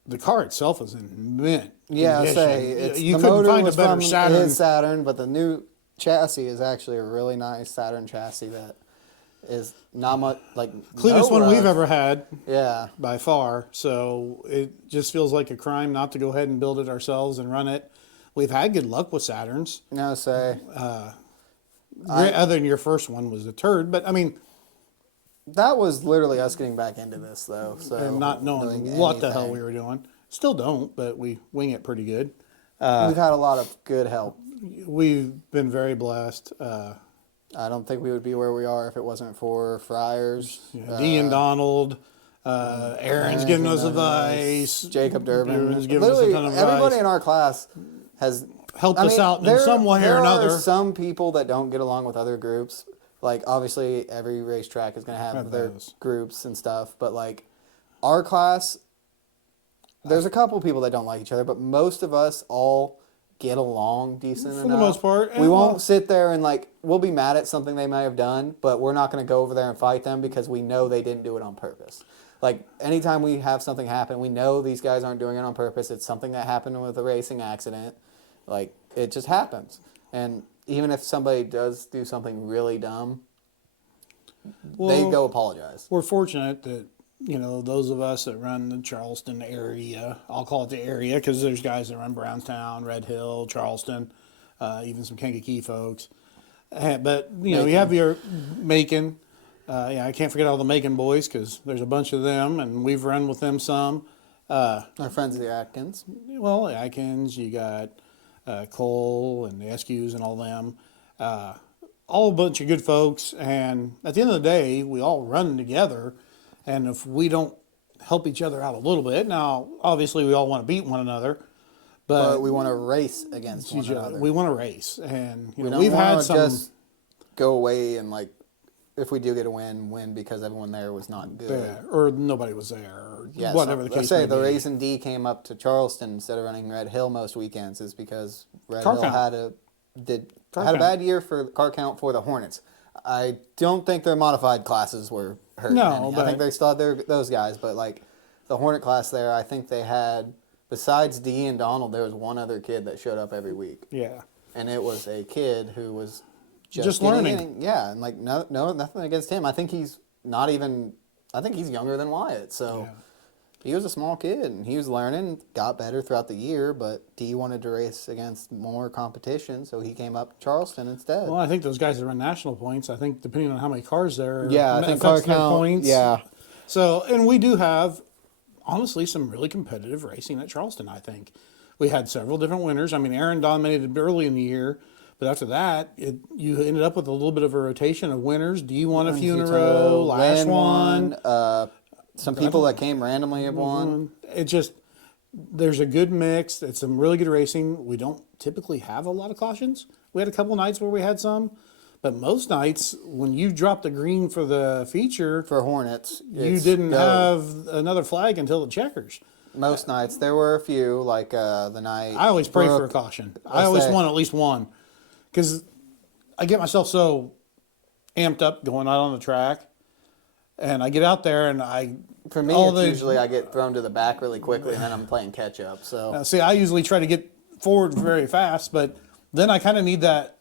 The car itself is in mint. Yeah, I condition. say You the couldn't motor find a was better from Saturn. his Saturn, but the new chassis is actually a really nice Saturn chassis that is not much like Cleanest one we've ever had. Yeah, by far. So it just feels like a crime not to go ahead and build it ourselves and run it. We've had good luck with Saturns. No, say Other than your first one was a turd, but I mean, that was literally us getting back into this though. So and not knowing what the hell we were doing. Still don't, but we wing it pretty good. We've had a lot of good help. We've been very blessed. I don't think we would be where we are if it wasn't for Friars. Dee and Donald, Aaron's giving us advice. Jacob Durbin. Durbin's giving us a Literally, ton of everybody advice. in our class has Helped us out in some way or There another. are some people that don't get along with other groups. Like, obviously, every racetrack is going to have their groups and stuff. But, like, our class, there's a couple people that don't like each other, but most of us all get along decent enough. For the most part. We won't sit there and, like, we'll be mad at something they may have done, but we're not going to go over there and fight them because we know they didn't do it on purpose. Like, anytime we have something happen, we know these guys aren't doing it on purpose. It's something that happened with a racing accident. Like, it just happens. And even if somebody does do something really dumb, they go apologize. We're fortunate that, those of us that run the Charleston area, I'll call it the area because there's guys that run Brownstown, Red Hill, Charleston, even some Kankakee folks. But, you have your Macon. I can't forget all the Macon boys because there's a bunch of them, and we've run with them some. Our friends the Atkins. Well, the Atkins, you got Cole and the SQs and all them. All a bunch of good folks, and at the end of the day, we all run together, and if we don't help each other out a little bit, now, obviously, we all want to beat one another, but we want to race against one another. We want to race, and we've had some just go away and, like, if we do get a win because everyone there was not good. Yeah, or nobody was there, or whatever the case may be. The Racing D came up to Charleston instead of running Red Hill most weekends is because Red Hill had a bad year for car count for the Hornets. I don't think their modified classes were hurt. No, I think they still had those guys, but like the Hornet class there, I think they had, besides D and Donald, there was one other kid that showed up every week. Yeah. And it was a kid who was just learning. And like no, nothing against him. I think he's younger than Wyatt. So he was a small kid and he was learning, got better throughout the year, but D wanted to race against more competition, so he came up to Charleston instead. Well, I think those guys that run national points, I think depending on how many cars there I think car count, points. Yeah. So, and we do have, honestly, some really competitive racing at Charleston, I think. We had several different winners. I mean, Aaron dominated early in the year, but after that, you ended up with a little bit of a rotation of winners. D won a few in a row, last one. Some people that came randomly have won. It just, there's a good mix. It's some really good racing. We don't typically have a lot of cautions. We had a couple nights where we had some, but most nights when you dropped the green for the feature for Hornets, you didn't have another flag until the checkers. Most nights there were a few, like the night. I always pray for a caution. I always want at least one, because I get myself so amped up going out on the track. And I get out there and For me, it's usually I get thrown to the back really quickly and then I'm playing catch up. So see, I usually try to get forward very fast, but then I kind of need that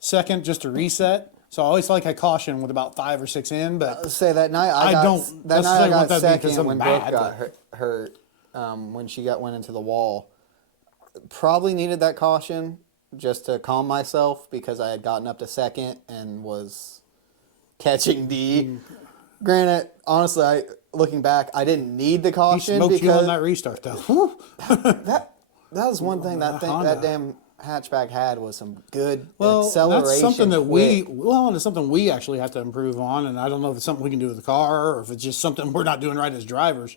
second just to reset. So I always like a caution with about 5 or 6 in. But say that night I got second when Brooke got hurt when she went into the wall. Probably needed that caution just to calm myself because I had gotten up to second and was catching D. Granted, honestly, looking back, I didn't need the caution. He smoked you on that restart, though. that was one thing that damn hatchback had was some good acceleration. That's something that it's something we actually have to improve on, and I don't know if it's something we can do with the car or if it's just something we're not doing right as drivers.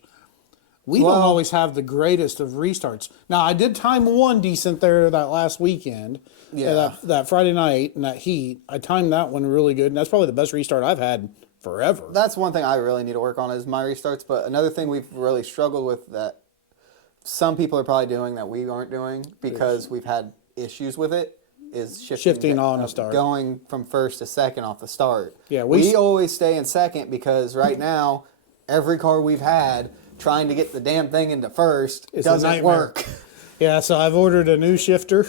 We don't always have the greatest of restarts. Now, I did time one decent there that last weekend. Yeah. That Friday night in that heat, I timed that one really good, and that's probably the best restart I've had forever. That's one thing I really need to work on is my restarts. But another thing we've really struggled with that some people are probably doing that we aren't doing because we've had issues with it is shifting on the start, going from first to second off the start. Yeah, we always stay in second because right now every car we've had trying to get the damn thing into first doesn't work. Yeah, so I've ordered a new shifter.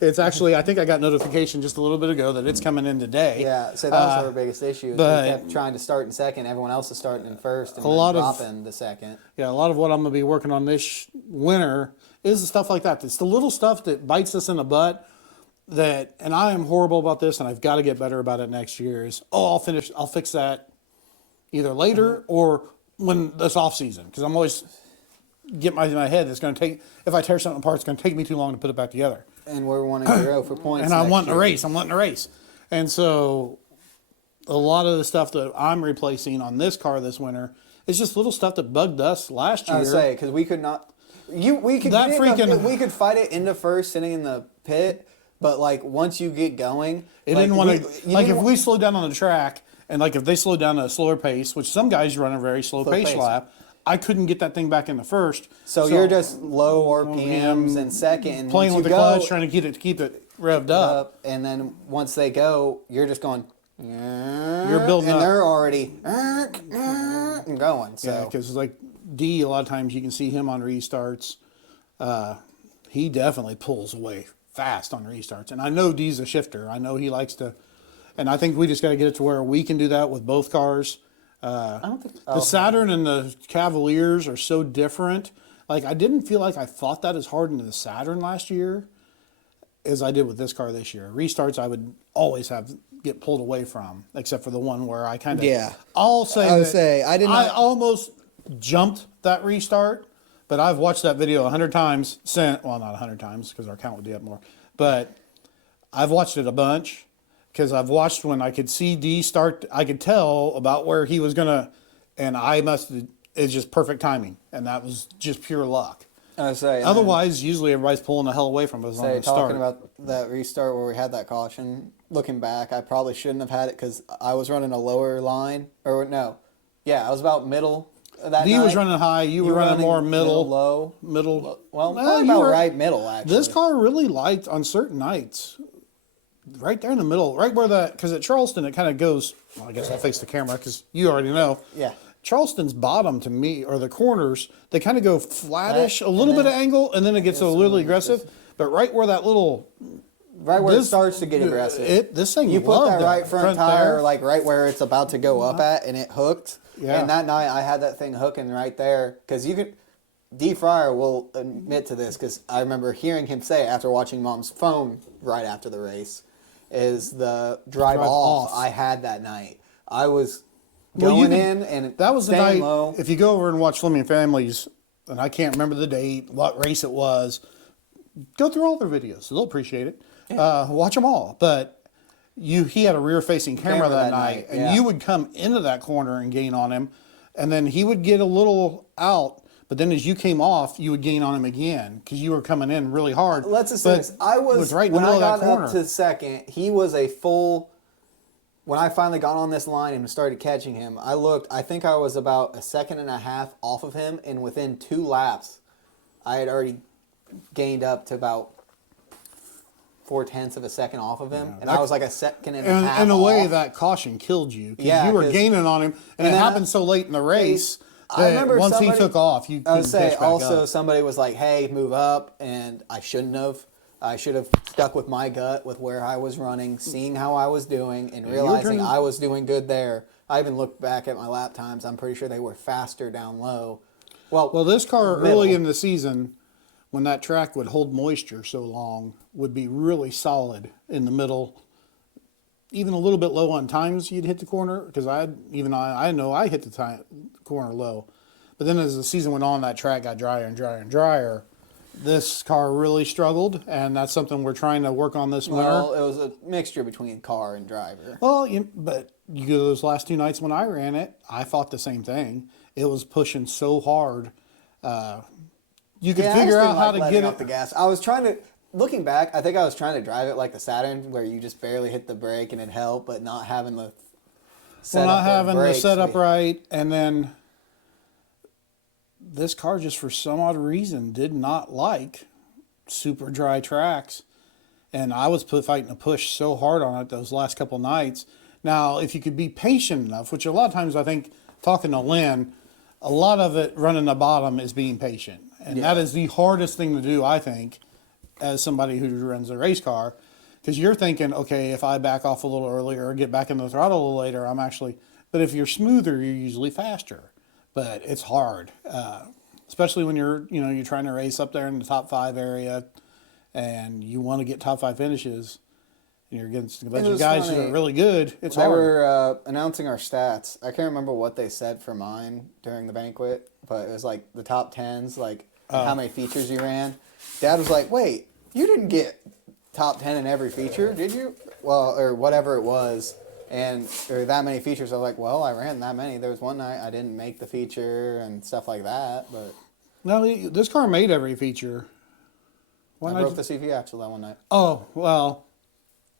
It's actually, I think I got notification just a little bit ago that it's coming in today. Yeah, so that was our biggest issue. But we kept trying to start in second. Everyone else is starting in first and dropping the second. Yeah, a lot of what I'm going to be working on this winter is the stuff like that. It's the little stuff that bites us in the butt that, and I am horrible about this and I've got to get better about it next year is, I'll fix that either later or when this off season. Because I'm always, get my head. It's going to take, if I tear something apart, it's going to take me too long to put it back together. And we're wanting to grow for points. And I'm wanting to race. And so a lot of the stuff that I'm replacing on this car this winter is just little stuff that bugged us last year. I would say, because we could not. We could fight it into first, sitting in the pit, but like once you get going, it like, didn't want to. Like if we slowed down on the track, and like if they slowed down at a slower pace, which some guys run a very slow pace lap, I couldn't get that thing back in the first. So you're just low RPMs in second, and playing with the clutch, trying to keep it revved up, and then once they go, you're just going. You're building and up. They're already going. So yeah, because like D, a lot of times you can see him on restarts. He definitely pulls away fast on restarts, and I know D's a shifter. I know he likes to, and I think we just got to get it to where we can do that with both cars. I don't think the Saturn and the Cavaliers are so different. Like I didn't feel like I fought that as hard into the Saturn last year as I did with this car this year. Restarts I would always get pulled away from, except for the one where I kind of I almost jumped that restart, but I've watched that video 100 times since. Well, not 100 times because our count would be up more, but I've watched it a bunch because I've watched when I could see D start. I could tell about where he was gonna, and it's just perfect timing, and that was just pure luck. Otherwise, usually everybody's pulling the hell away from us on the start. Talking about that restart where we had that caution, looking back, I probably shouldn't have had it because I was running a lower line. Or no, yeah, I was about middle that D night. was running high. You were running more middle. Low. Middle. Well, probably about right middle, actually. This car really liked on certain nights. Right there in the middle, right where because at Charleston it kind of goes, well, I guess I'll face the camera because you already know. Yeah. Charleston's bottom to me, or the corners, they kind of go flattish, a little bit of angle, and then it gets a little aggressive. But right where that little... Right where it starts to get aggressive. This thing you put that right front tire, there. like right where it's about to go up at, and it hooked. Yeah. And that night I had that thing hooking right there. Because you could... D. Fryer will admit to this, because I remember hearing him say after watching Mom's phone right after the race, is the drive off I had that night. I was... going in and that was the night. Low. If you go over and watch Fleming Families, and I can't remember the date, what race it was, go through all their videos. They'll appreciate it. Yeah. Watch them all. But he had a rear-facing camera that night, and you would come into that corner and gain on him, and then he would get a little out. But then as you came off, you would gain on him again because you were coming in really hard. Let's assume this. I was right in the middle of that corner. When I got up to second, he was a full. When I finally got on this line and started catching him, I looked, I think I was about a second and a half off of him, and within 2 laps, I had already gained up to about 0.4 of a second off of him, and I was like a second and a half in a way, off. that caution killed you, because you were gaining on him, and it happened so late in the race I remember once he took off, you couldn't catch back up. Somebody was like, hey, move up, and I shouldn't have. I should have stuck with my gut with where I was running, seeing how I was doing, and realizing I was doing good there. I even looked back at my lap times. I'm pretty sure they were faster down low. Well, this car early in the season, when that track would hold moisture so long, would be really solid in the middle. Even a little bit low on times you'd hit the corner, because I know I hit the corner low. But then as the season went on, that track got drier and drier and drier. This car really struggled, and that's something we're trying to work on this winter. Well, it was a mixture between car and driver. Well, but you go those last 2 nights when I ran it, I thought the same thing. It was pushing so hard. You could figure out how to get off the gas. I was trying to, looking back, I think I was trying to drive it like the Saturn, where you just barely hit the brake and it helped, but not having the setup right, and then this car just for some odd reason did not like super dry tracks, and I was fighting to push so hard on it those last couple nights. Now, if you could be patient enough, which a lot of times I think, talking to Lynn, a lot of it running the bottom is being patient, and that is the hardest thing to do, I think, as somebody who runs a race car, because you're thinking, okay, if I back off a little earlier or get back in the throttle a little later, I'm actually, but if you're smoother, you're usually faster. But it's hard, especially when you're trying to race up there in the top 5 area, and you want to get top 5 finishes, and you're against a bunch It of was guys funny. who are really good, it's They hard. were announcing our stats. I can't remember what they said for mine during the banquet, but it was like the top tens, like how many features you ran. Dad was like, "Wait, you didn't get top 10 in every feature, did you?" Well, or whatever it was, or that many features. I was like, "Well, I ran that many. There was one night I didn't make the feature and stuff like that, but No, this car made every feature. I broke the CV axle that one night." Oh, well,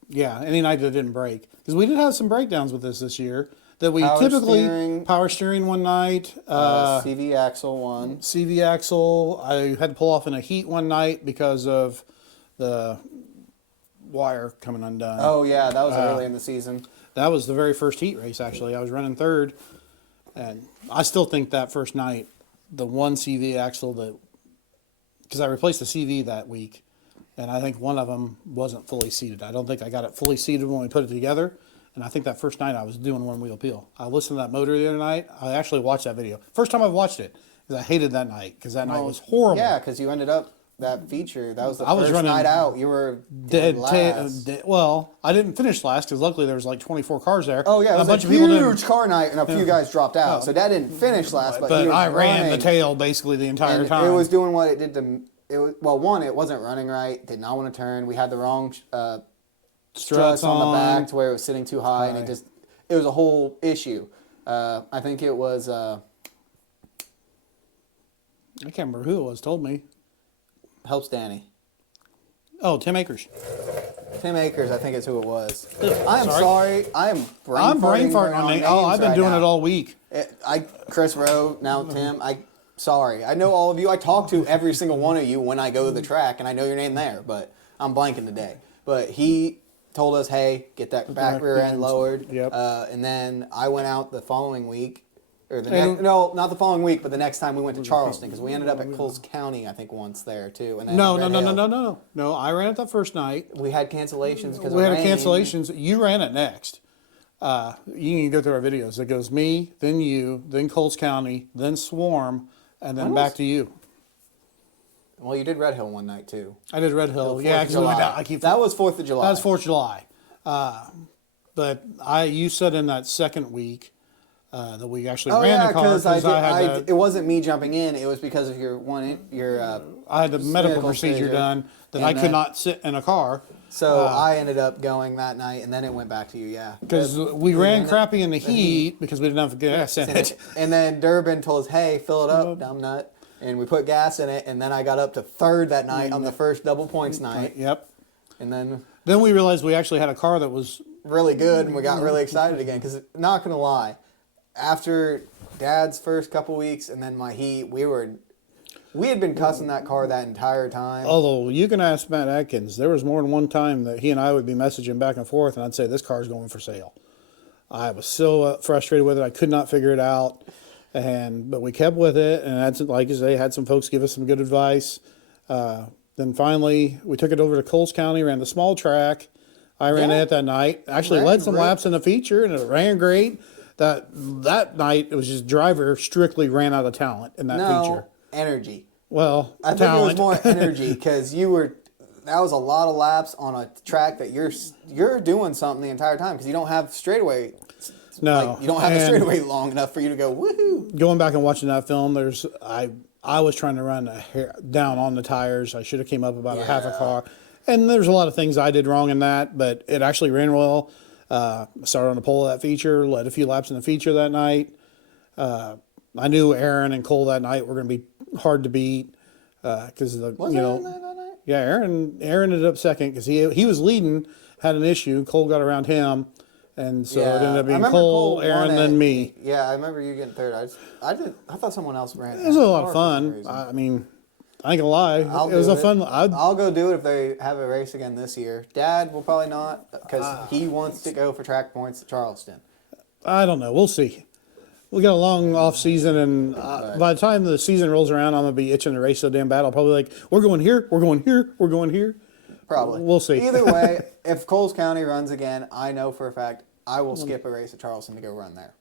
yeah, any night that didn't break. Because we did have some breakdowns with this year that we power steering one night. CV axle one. CV axle. I had to pull off in a heat one night because of the wire coming undone. Oh, yeah, that was early in the season. That was the very first heat race, actually. I was running third. And I still think that first night, the one CV axle that, because I replaced the CV that week, and I think one of them wasn't fully seated. I don't think I got it fully seated when we put it together. And I think that first night I was doing one wheel peel. I listened to that motor the other night. I actually watched that video. First time I've watched it, because I hated that night, because that night was horrible. Yeah, because you ended up that feature. That was the I was first running night out. You were dead. last. Well, I didn't finish last, because luckily there was like 24 cars there. Oh yeah, it and was a bunch of huge people didn't. car night, and a few guys dropped out. So Dad didn't finish last, but he was I ran the running, tail basically the entire and time. it was doing what it did to. It was, well, one, it wasn't running right. Did not want to turn. We had the wrong struts on the back to where it was sitting too high, and it was a whole issue. I think it was. I can't remember who it was. Told me. Helps Danny. Oh, Tim Akers. Tim Akers, I think is who it was. I am sorry. I'm brain farting on names. Oh, I've been doing it all week. Chris Rowe, now Tim. Sorry. I know all of you. I talk to every single one of you when I go to the track, and I know your name there, but I'm blanking today. But he told us, hey, get that back rear end lowered. Yep. And then I went out the following week. No, not the following week, but the next time we went to Charleston, because we ended up at Coles County, I think, once there, too. And then No. No, I ran it that first night. We had cancellations because We had cancellations. You ran it next. You can go through our videos. It goes me, then you, then Coles County, then Swarm, and then back to you. Well, you did Red Hill one night, too. I did Red Hill. Yeah, because that was 4th of July. That was 4th of July. But you said in that second week that we actually ran the car. Because it wasn't me jumping in. It was because of your I had the medical procedure done that I could not sit in a car. So I ended up going that night, and then it went back to you, yeah. Because we ran crappy in the heat because we didn't have gas in it. And then Durbin told us, hey, fill it up, dumb nut. And we put gas in it, and then I got up to 3rd that night on the first double points night. Yep. And then we realized we actually had a car that was really good, and we got really excited again. Because, not going to lie, after Dad's first couple weeks and then my heat, we had been cussing that car that entire time. Although you can ask Matt Atkins, there was more than one time that he and I would be messaging back and forth, and I'd say, this car's going for sale. I was so frustrated with it. I could not figure it out. But we kept with it, and that's, like you say, had some folks give us some good advice. Then finally, we took it over to Coles County, ran the small track. I ran it that night. Actually led some laps in the feature, and it ran great. That night, it was just driver strictly ran out of talent in that feature. Energy. Well, I think it was more energy because that was a lot of laps on a track that you're doing something the entire time because you don't have straightaway. No, you don't have the straightaway long enough for you to go woohoo. Going back and watching that film, I was trying to run down on the tires. I should have came up about a half a car, and there's a lot of things I did wrong in that, but it actually ran well. Started on the pole of that feature, led a few laps in the feature that night. I knew Aaron and Cole that night were going to be hard to beat because Aaron that night? Yeah, Aaron ended up second because he was leading, had an issue. Cole got around him, and so it ended up being Cole, Aaron, then me. Yeah, I remember you getting third. I thought someone else ran. It was a lot of fun. I mean, I ain't gonna lie, it was a fun. I'll go do it if they have a race again this year. Dad will probably not because he wants to go for track points at Charleston. I don't know. We'll see. We got a long off season, and by the time the season rolls around, I'm gonna be itching to race so damn bad. I'll probably like, we're going here, we're going here, we're going here. Probably. We'll see. Either way, if Coles County runs again, I know for a fact I will skip a race at Charleston to go run there.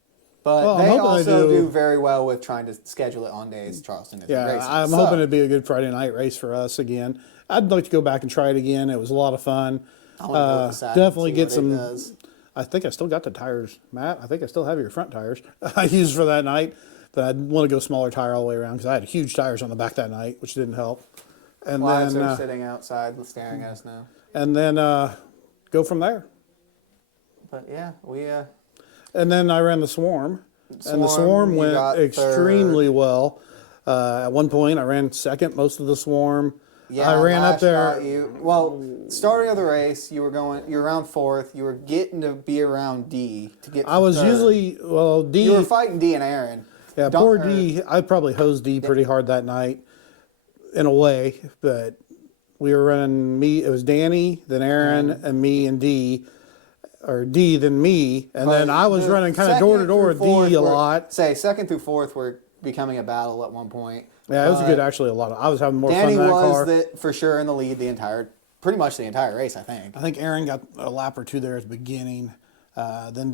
But they also do very well with trying to schedule it on days Charleston is racing. I'm hoping it'd be a good Friday night race for us again. I'd like to go back and try it again. It was a lot of fun. I want to go with the side Definitely and see get what some. it does. I think I still got the tires, Matt. I think I still have your front tires I used for that night. But I want to go smaller tire all the way around because I had huge tires on the back that night, which didn't help. And Lives then are sitting outside staring at us now. and then go from there. But yeah, we And then I ran the Swarm, and the Swarm, Swarm you went got extremely well. At one point, I ran second most of the Swarm. yeah, I ran up Lash there. got you. Well, starting of the race, you were around fourth. You were getting to be around D to get. I was third. usually D. You were fighting D and Aaron. Yeah, poor D. I probably hosed D pretty hard that night, in a way. But we were running me. It was Danny, then Aaron, and me and D, or D then me, and then I was running kind of door to door with D a lot. Say second through fourth were becoming a battle at one point. Yeah, it was good. Actually, I was having more Danny fun in that was car. for sure in the lead pretty much the entire race, I think. I think Aaron got a lap or two there at the beginning. Then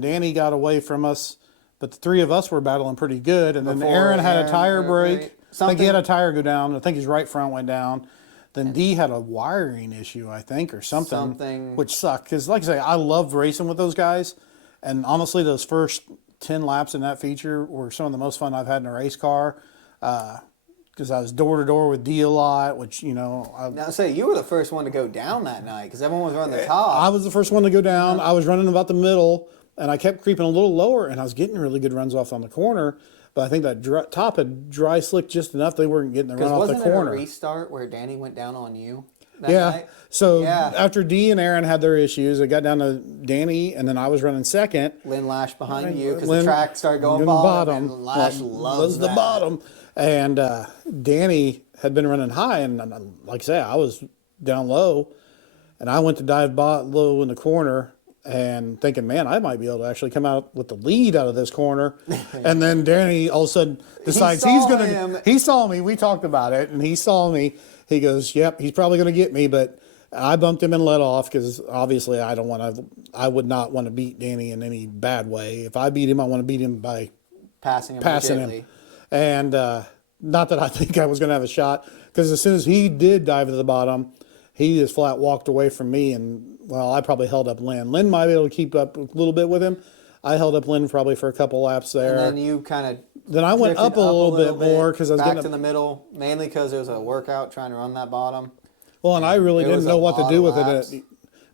Danny got away from us, but the three of us were battling pretty good. And then Before Aaron had a Aaron tire went break. right. I think he had a tire go down. I think his right front went down. Then D had a wiring issue, I think, or something. Which sucked. Because, like I say, I love racing with those guys. And honestly, those first 10 laps in that feature were some of the most fun I've had in a race car. Because I was door to door with D a lot, which, Now, say you were the first one to go down that night because everyone was running the top. I was the first one to go down. I was running about the middle, and I kept creeping a little lower, and I was getting really good runs off on the corner. But I think that top had dry slicked just enough they weren't getting the run off the corner. Wasn't it a restart where Danny went down on you that Yeah. night? So after D and Aaron had their issues, it got down to Danny, and then I was running second. Lynn Lash behind you because Lynn- the track started going bottom. and Lash loves the that. bottom. And Danny had been running high, and like I say, I was down low, and I went to dive low in the corner, and thinking, man, I might be able to actually come out with the lead out of this corner. And then Danny all of a sudden decides he's going to. He saw me. We talked about it, and he saw me. He goes, "Yep, he's probably going to get me," but I bumped him and let off because obviously I would not want to beat Danny in any bad way. If I beat him, I want to beat him by passing him. And not that I think I was going to have a shot, because as soon as he did dive to the bottom, he just flat walked away from me. And, well, I probably held up Lynn. Lynn might be able to keep up a little bit with him. I held up Lynn probably for a couple laps there. And then you kind of. Then I went up a little bit more because I was back getting to the middle, mainly because it was a workout trying to run that bottom. Well, and I really didn't know what to do with laps. it.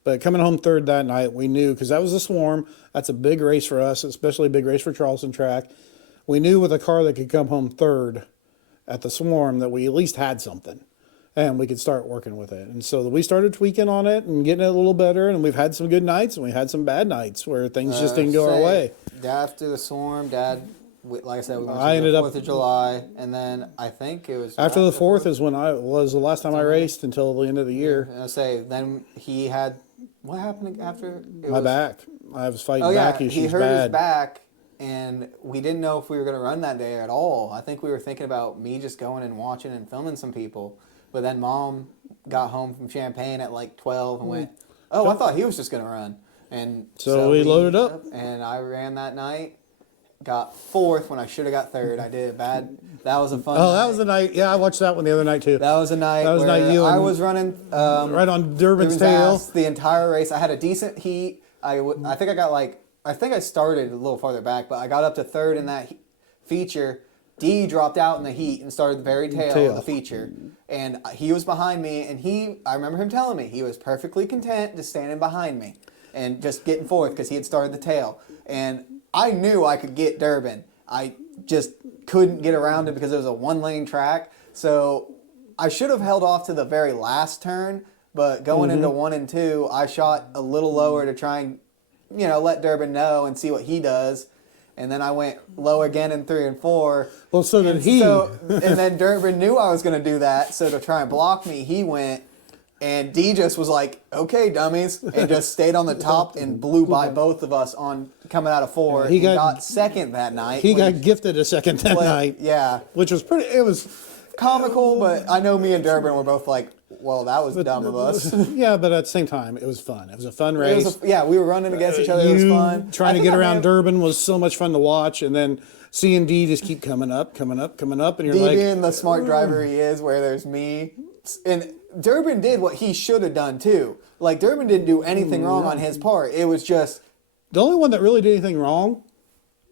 But coming home third that night, we knew, because that was the Swarm. That's a big race for us, especially a big race for Charleston Track. We knew with a car that could come home third at the Swarm that we at least had something, and we could start working with it. And so we started tweaking on it and getting it a little better, and we've had some good nights, and we had some bad nights where things just didn't go our way. After the Swarm, Dad, like I said, we went I to ended the up 4th of July, and then I think it was... After the 4th is when was the last time I raced until the end of the year. I say, then he had... What happened after? My back. I was fighting back issues he hurt bad. his back, and we didn't know if we were going to run that day at all. I think we were thinking about me just going and watching and filming some people. But then Mom got home from Champaign at like 12 and went, oh, I thought he was just going to run. And so we loaded up. And I ran that night. Got 4th when I should have got 3rd. I did bad. That was a fun night. That was the night. Yeah, I watched that one the other night too. That was a night I was running right on Durbin's tail the entire race. I had a decent heat. I think I started a little farther back, but I got up to 3rd in that feature. D dropped out in the heat and started the very tail of the feature. And he was behind me, and I remember him telling me he was perfectly content just standing behind me and just getting 4th because he had started the tail. And I knew I could get Durbin. I just couldn't get around it because it was a one-lane track. So I should have held off to the very last turn, but going into 1 and 2, I shot a little lower to try and, let Durbin know and see what he does. And then I went low again in 3 and 4. Well, so did he. And then Durbin knew I was going to do that, so to try and block me, he went. And D just was like, okay, dummies, and just stayed on the top and blew by both of us on coming out of 4. He got second that night. He got gifted a second that night. Yeah. Which was it was comical, but I know me and Durbin were both like, well, that was dumb of us. Yeah, but at the same time, it was fun. It was a fun race. We were running against each other. It was fun. Trying to get around Durbin was so much fun to watch, and then seeing D just keep coming up, and you're D like... being the smart driver he is, where there's me... And Durbin did what he should have done too. Like Durbin didn't do anything wrong on his part. It was just The only one that really did anything wrong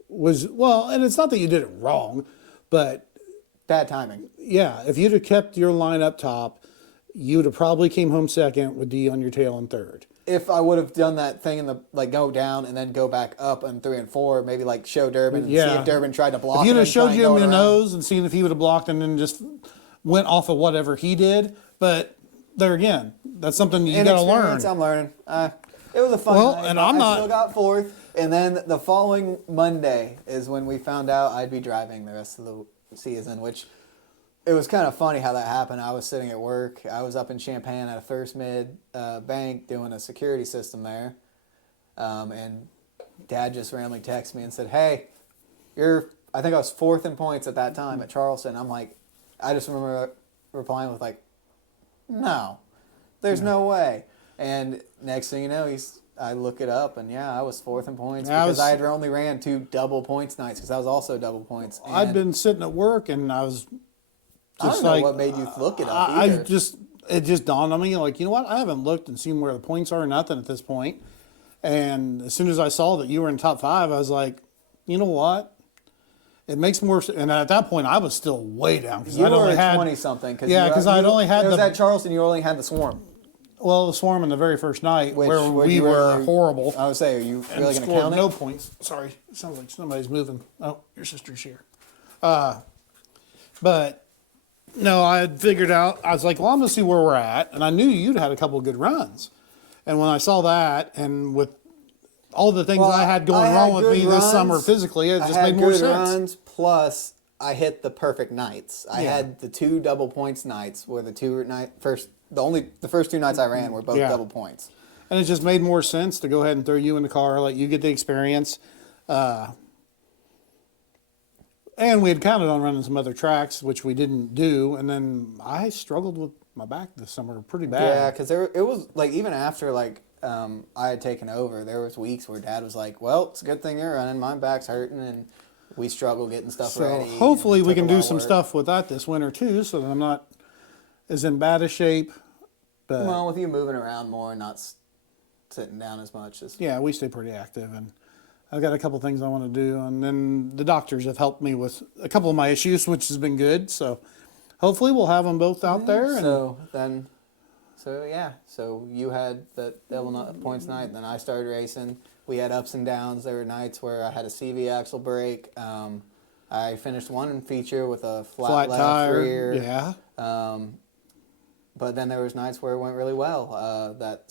was, well, and it's not that you did it wrong, but bad timing. yeah, if you'd have kept your line up top, you would have probably came home second with D on your tail in third. If I would have done that thing in the go down and then go back up in 3 and 4, maybe like show Durbin and see if Durbin tried to block. If you'd have showed him the around. nose and seen if he would have blocked and then just went off of whatever he did, but there again, that's something you got to learn. I'm learning. It was a fun night. And I still got fourth. And then the following Monday is when we found out I'd be driving the rest of the season, which it was kind of funny how that happened. I was sitting at work. I was up in Champaign at a First Mid bank doing a security system there. And Dad just randomly texted me and said, hey, I think I was fourth in points at that time at Charleston. I'm like, I just remember replying with like, no, there's no way. And next thing you know, I look it up, and yeah, I was fourth in points because I had only ran 2 double points nights because I was also double points. And I'd been sitting at work, and I was I don't know what made you look it up it just dawned on me, like, you know what? I haven't looked and seen where the points are or nothing at this point. And as soon as I saw that you were in top 5, I was like, you know what? It makes more sense. And at that point, I was still way down because you I'd were only had 20-something. Yeah, because I'd only had it was at Charleston. You only had the Swarm. Well, the Swarm in the very first night where we you were horrible. I would say, are you really going to scored count no it? points. Sorry, it sounds like somebody's moving. Oh, your sister's here. But no, I had figured out. I was like, well, I'm gonna see where we're at, and I knew you'd had a couple of good runs. And when I saw that, and with all the things I had going wrong with me this summer physically, it just made more sense. Runs, plus I hit the perfect nights. I had the 2 double points nights where the first 2 nights I ran were both double points. And it just made more sense to go ahead and throw you in the car, let you get the experience. And we had counted on running some other tracks, which we didn't do. And then I struggled with my back this summer pretty bad. Yeah, because it was like even after I had taken over, there was weeks where Dad was like, well, it's a good thing you're running. My back's hurting, and we struggle getting stuff ready. So hopefully we can do some stuff with that this winter too, so that I'm not as in bad a shape. But well, with you moving around more and not sitting down as much. Yeah, we stay pretty active, and I've got a couple things I want to do, and then the doctors have helped me with a couple of my issues, which has been good. So hopefully we'll have them both out there. And So you had the double points night, and then I started racing. We had ups and downs. There were nights where I had a CV axle break. I finished one feature with a flat left tire. rear. Yeah. But then there was nights where it went really well. That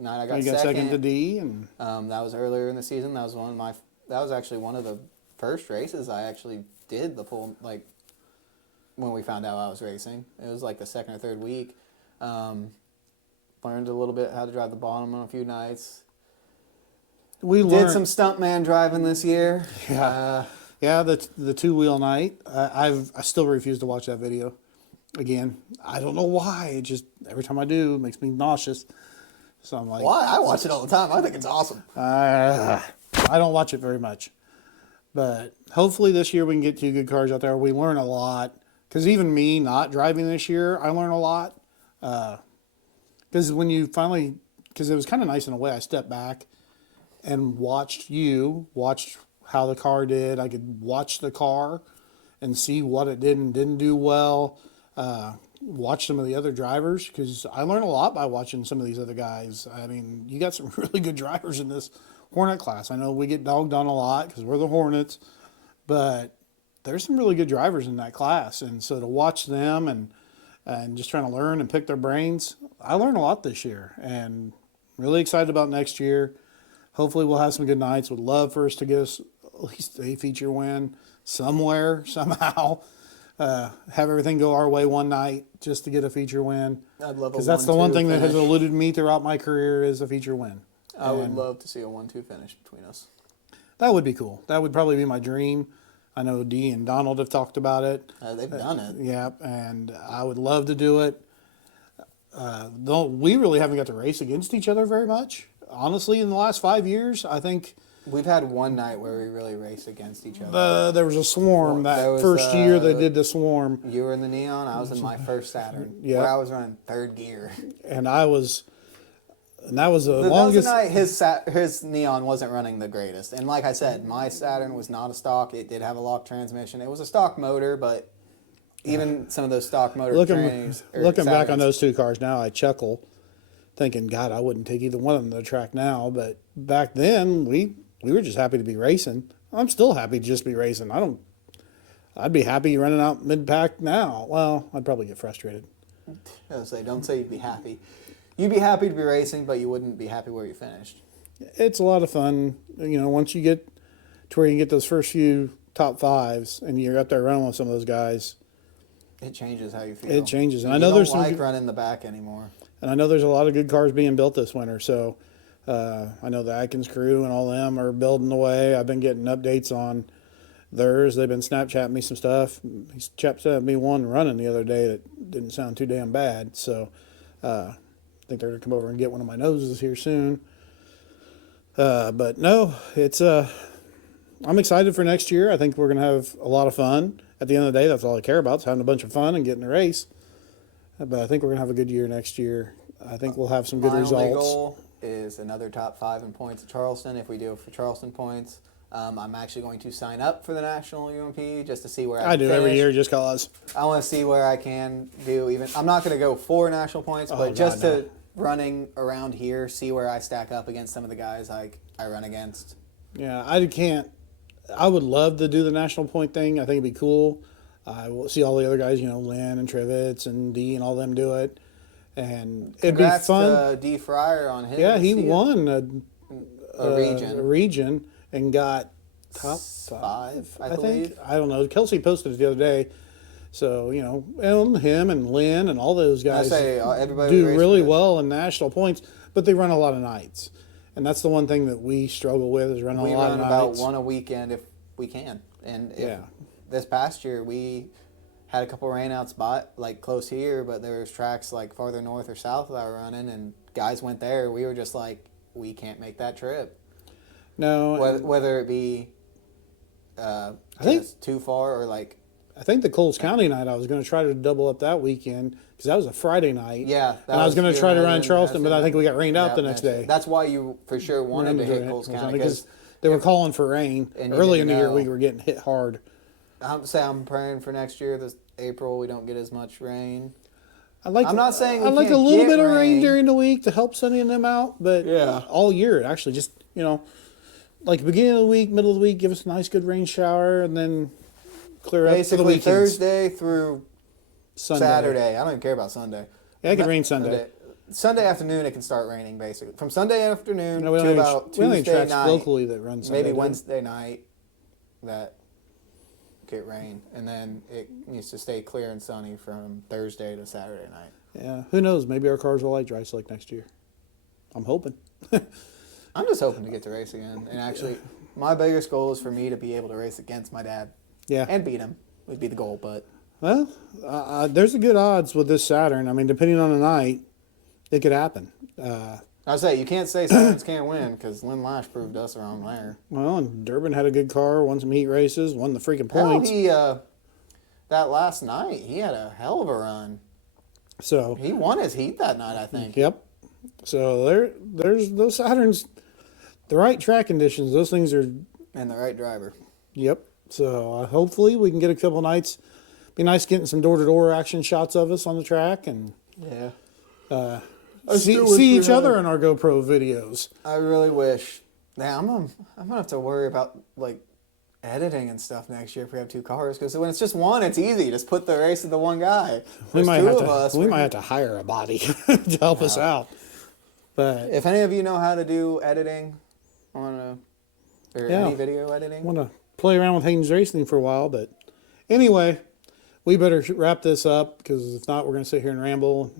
night I got second to D, and that was earlier in the season. That was actually one of the first races I actually did the full when we found out I was racing. It was like the second or third week. Learned a little bit how to drive the bottom on a few nights. We did some stuntman driving this year. Yeah, the 2-wheel night. I still refuse to watch that video again. I don't know why. It just every time I do, it makes me nauseous. So I'm like, why? I watch it all the time. I think it's awesome. I don't watch it very much, but hopefully this year we can get 2 good cars out there. We learn a lot because even me not driving this year, I learn a lot. Because because it was kind of nice in a way. I stepped back and watched how the car did. I could watch the car and see what it did and didn't do well. Watch some of the other drivers because I learned a lot by watching some of these other guys. I mean, you got some really good drivers in this Hornet class. I know we get dogged on a lot because we're the Hornets, but there's some really good drivers in that class. And so to watch them and just trying to learn and pick their brains, I learned a lot this year and really excited about next year. Hopefully we'll have some good nights. Would love for us to get us at least a feature win somewhere, somehow. Have everything go our way one night just to get a feature win. I'd love because that's the one thing that has eluded me throughout my career is a feature win. I would love to see a 1-2 finish between us. That would be cool. That would probably be my dream. I know Dee and Donald have talked about it. They've done it. Yeah, and I would love to do it. Though we really haven't got to race against each other very much. Honestly, in the last 5 years, I think We've had one night where we really raced against each other. There was a swarm that There was, first year they did the swarm, You were in the Neon. I was in my first Saturn, Yeah. where I was running third gear. and that was the That was longest. the night his Neon wasn't running the greatest. And like I said, my Saturn was not a stock. It did have a lock transmission. It was a stock motor, but even some of those stock motor Looking back on Saturns, those two cars now, I chuckle, thinking, God, I wouldn't take either one of them to the track now. But back then, we were just happy to be racing. I'm still happy to just be racing. I'd be happy running out mid-pack now. Well, I'd probably get frustrated. don't say you'd be happy. You'd be happy to be racing, but you wouldn't be happy where you finished. It's a lot of fun, once you get to where you get those first few top fives and you're up there running with some of those guys. It changes how you feel. It changes, and You I know don't there's like running the back anymore. And I know there's a lot of good cars being built this winter. So I know the Atkins crew and all them are building away. I've been getting updates on theirs. They've been Snapchatting me some stuff. Snapchatted me one running the other day that didn't sound too damn bad. So I think they're going to come over and get one of my noses here soon. But no, it's I'm excited for next year. I think we're going to have a lot of fun. At the end of the day, that's all I care about, is having a bunch of fun and getting a race. But I think we're going to have a good year next year. I think we'll have some good My results. only goal is another top 5 in points at Charleston. If we do it for Charleston points, I'm actually going to sign up for the National UMP just to see where I do finish. every year just cause. I want to see where I can do even. I'm not going to go for national points, but just to running around here, see where I stack up against some of the guys I run against. Yeah, I would love to do the national point thing. I think it'd be cool. I will see all the other guys, Lynn and Trivets and D and all them do it. And it'd be fun. To D. Fryer on his. Yeah, he won a region and got top 5, I think. believe. I don't know. Kelsey posted it the other day. So, and him and Lynn and all those guys everybody do really well in national points, but they run a lot of nights. And that's the one thing that we struggle with, is running a lot of nights. We run about one a weekend if we can. And this past year we had a couple rainouts close here, but there was tracks like farther north or south that I were running, and guys went there. We were just like, we can't make that trip. No. Whether it be I think it's too far or like. I think the Coles County night, I was going to try to double up that weekend because that was a Friday night. Yeah. And I was going to try to run in Charleston, but I think we got rained out the next day. That's why you for sure wanted to hit Coles County, because they were calling for rain. Early in the year, we were getting hit hard. I'm praying for next year, this April, we don't get as much rain. I'm not saying I like a little bit of rain during the week to help Sunny and them out, but all year, actually, just, like beginning of the week, middle of the week, give us a nice good rain shower, and then clear up for the weekends. Thursday through Sunday. Saturday. I don't even care about Sunday. Yeah, it can rain Sunday. Sunday afternoon, it can start raining, basically. From Sunday afternoon we to about Tuesday night, locally that run Sunday, maybe Wednesday night, that get rain. And then it needs to stay clear and sunny from Thursday to Saturday night. Yeah, who knows? Maybe our cars will like dry slick next year. I'm hoping. I'm just hoping to get to race again. And actually, my biggest goal is for me to be able to race against my dad. Yeah. And beat him would be the goal, but. Well, there's a good odds with this Saturn. I mean, depending on the night, it could happen. I say, you can't say Saturns can't win, because Lynn Lash proved us wrong there. Well, and Durbin had a good car, won some heat races, won the freaking points. That last night, he had a hell of a run. So he won his heat that night, I think. Yep. So there's those Saturns, the right track conditions, those things are. And the right driver. Yep. So hopefully we can get a couple nights. Be nice getting some door-to-door action shots of us on the track and see each other in our GoPro videos. I really wish. Now I'm gonna have to worry about editing and stuff next year if we have 2 cars, because when it's just one, it's easy. Just put the race of the one guy. We might have to hire a body to help us out. But if any of you know how to do editing any video editing, I want to play around with Haynes Racing for a while. But anyway, we better wrap this up, because if not, we're going to sit here and ramble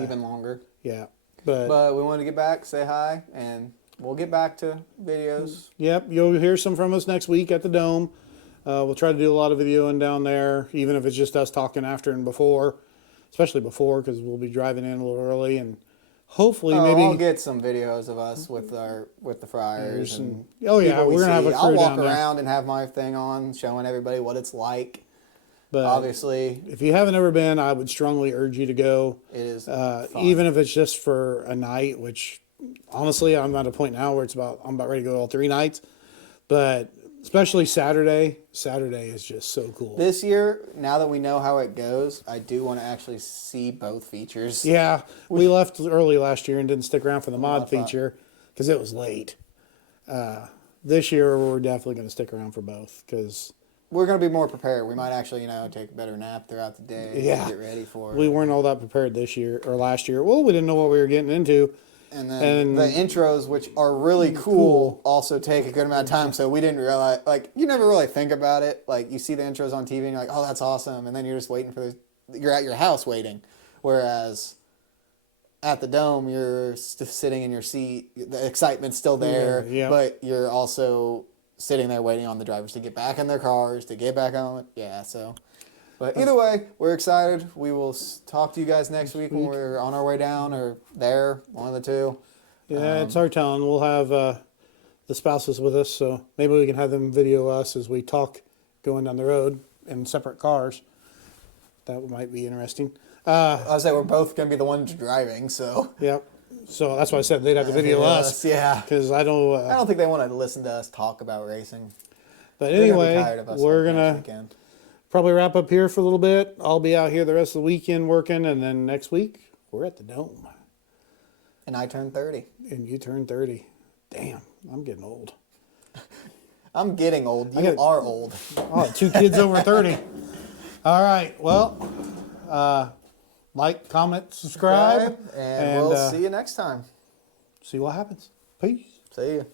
even longer. Yeah, but we want to get back, say hi, and we'll get back to videos. Yep, you'll hear some from us next week at the Dome. We'll try to do a lot of videoing down there, even if it's just us talking after and before, especially before, because we'll be driving in a little early and hopefully Oh, maybe I'll get some videos of us with the Friars and oh yeah, people we we're gonna have see. a crew I'll walk down there. around and have my thing on, showing everybody what it's like. But Obviously, if you haven't ever been, I would strongly urge you to go. it is fun. Even if it's just for a night, which honestly I'm at a point now where I'm about ready to go all 3 nights. But especially Saturday. Saturday is just so cool. This year, now that we know how it goes, I do want to actually see both features. Yeah, we left early last year and didn't stick around for the mod Mod fight. feature because it was late. This year we're definitely going to stick around for both because We're going to be more prepared. We might actually, take a better nap throughout the day. Yeah. Get ready for it. we weren't all that prepared this year or last year. Well, we didn't know what we were getting into. And then And- the intros, which are really cool, also take a good amount of time. So we didn't realize, you never really think about it. Like, you see the intros on TV and you're like, oh, that's awesome. And then you're just waiting you're at your house waiting. Whereas at the Dome, you're sitting in your seat. The excitement's still there, Yeah. but you're also sitting there waiting on the drivers to get back in their cars, to get back on. Yeah, so. But either way, we're excited. We will talk to you guys next week when we're on our way down or there, one of the two. Yeah, it's our town. We'll have the spouses with us, so maybe we can have them video us as we talk going down the road in separate cars. That might be interesting. I was say we're both going to be the ones driving, so. Yep. So that's why I said they'd have to video us. Yeah. Because I don't. I don't think they want to listen to us talk about racing. But They're gonna be anyway, tired of us we're next gonna weekend. probably wrap up here for a little bit. I'll be out here the rest of the weekend working, and then next week we're at the Dome. And I turned 30. And you turn 30. Damn, I'm getting old. I'm getting old. You are old. Oh, 2 kids over 30. All right. Well, like, comment, subscribe, And we'll see you next time. see what happens. Peace. See you.